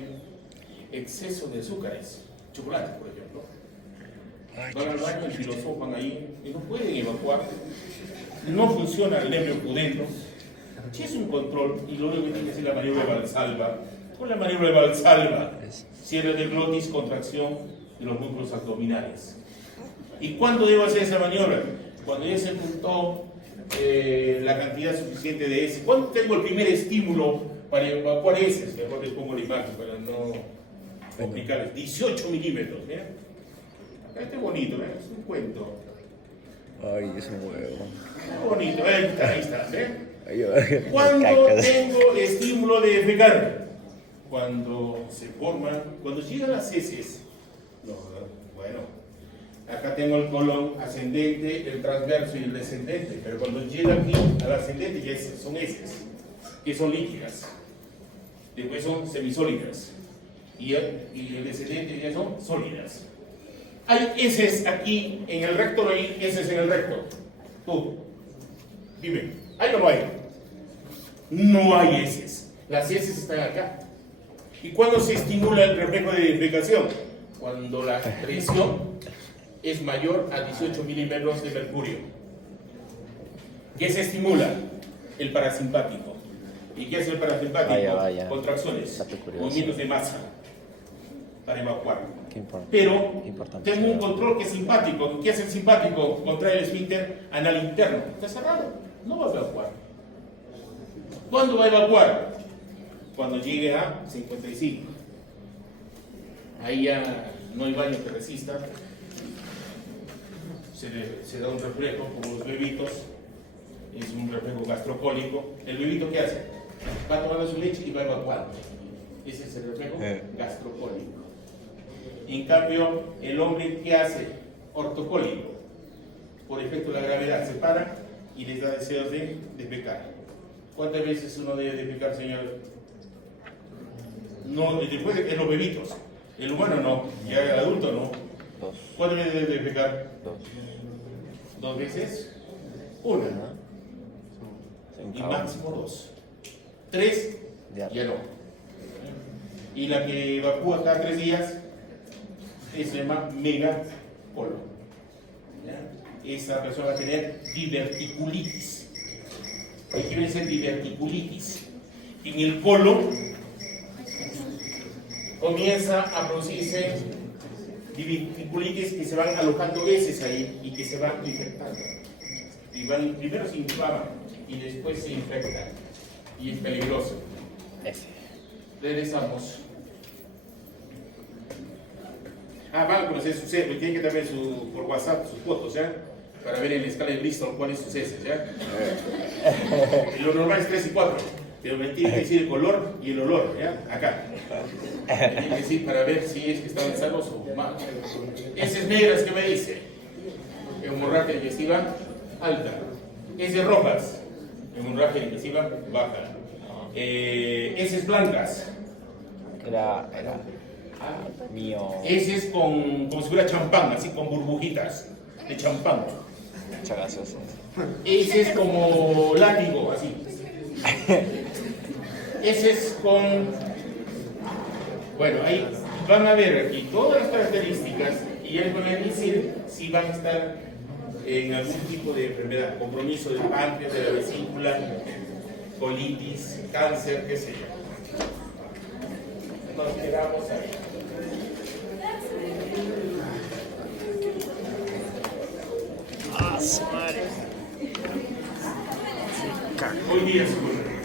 exceso de azúcares, chocolate, por ejemplo. Van al baño y filosofan ahí y no pueden evacuar. No funciona el nervio pudendo. Si es un control, y lo único que tiene que hacer la maniobra de Valsalva, con la maniobra de Valsalva, cierre de glotis, contracción de los músculos abdominales. ¿Y cuándo debo hacer esa maniobra? Cuando ya se juntó la cantidad suficiente de ese. ¿Cuándo tengo el primer estímulo para evacuar ese? Mejor les pongo la imagen para no complicarles. 18 milímetros, ¿eh? Este es bonito, ¿eh? Es un cuento. Ay, es un huevo. Bonito, ahí está, ¿eh? Ay, ay, ¿Cuándo cacas. tengo estímulo de defecar? Cuando se forman, cuando llegan las heces. No, bueno, acá tengo el colon ascendente, el transverso y el descendente, pero cuando llega aquí al ascendente ya son heces, que son líquidas. Después son semisólidas. Y el descendente ya son sólidas. Hay heces aquí en el recto, no hay heces en el recto. Tú, dime, ¿hay o no hay? No hay heces. Las heces están acá. ¿Y cuándo se estimula el reflejo de defecación? Cuando la presión es mayor a 18 milímetros de mercurio. ¿Qué se estimula? El parasimpático. ¿Y qué es el parasimpático? Vaya, vaya. Contracciones, Dato curioso. movimientos de masa para evacuar. Qué importante. Pero Importante. tengo un control que es simpático. ¿Qué hace el simpático? Contrae el esfínter anal interno. Está cerrado. No va a evacuar. ¿Cuándo va a evacuar? Cuando llegue a 55. Ahí ya no hay baño que resista. Se da un reflejo como los bebitos. Es un reflejo gastrocólico. ¿El bebito qué hace? Va tomando su leche y va evacuando. Ese es el reflejo gastrocólico. En cambio, el hombre, ¿qué hace? Ortocólico. Por efecto de la gravedad, se para y les da deseos de defecar. ¿Cuántas veces uno debe defecar, señor? No, después de los bebitos. El humano no, ya el adulto no. 2. ¿Cuántas veces debe defecar? 2. 2 veces. Una. Y Ajá. máximo 2. 3, Ya. ya no. Y la que evacúa cada 3 días se llama megacolo. Esa persona va a tener diverticulitis. ¿Qué quiere decir diverticulitis? En el colon comienza a producirse diverticulitis que se van alojando heces ahí y que se van infectando. Y primero se inflaman y después se infectan. Y es peligroso. F. Regresamos. Van a conocer sus heces, tienen que también por WhatsApp sus fotos, ¿ya? Para ver en la escala de Bristol cuáles son sus heces, ¿ya? Lo normal es 3 y 4, pero me tiene que decir el color y el olor, ¿ya? Acá. Me tiene que decir para ver si es que están sanos o mal. Heces negras, ¿qué me dice? Hemorragia digestiva alta. Heces rojas, hemorragia digestiva baja. Heces blancas. Era mío. Heces como si fuera champán, así con burbujitas de champán. Chagazos. Heces como látigo, así. Heces con... Bueno, ahí van a ver aquí todas las características y ya les van a decir si van a estar en algún tipo de enfermedad, compromiso del páncreas, de la vesícula, colitis, cáncer, qué sé yo. Nos quedamos ahí. Ah, su madre. Hoy día seguro.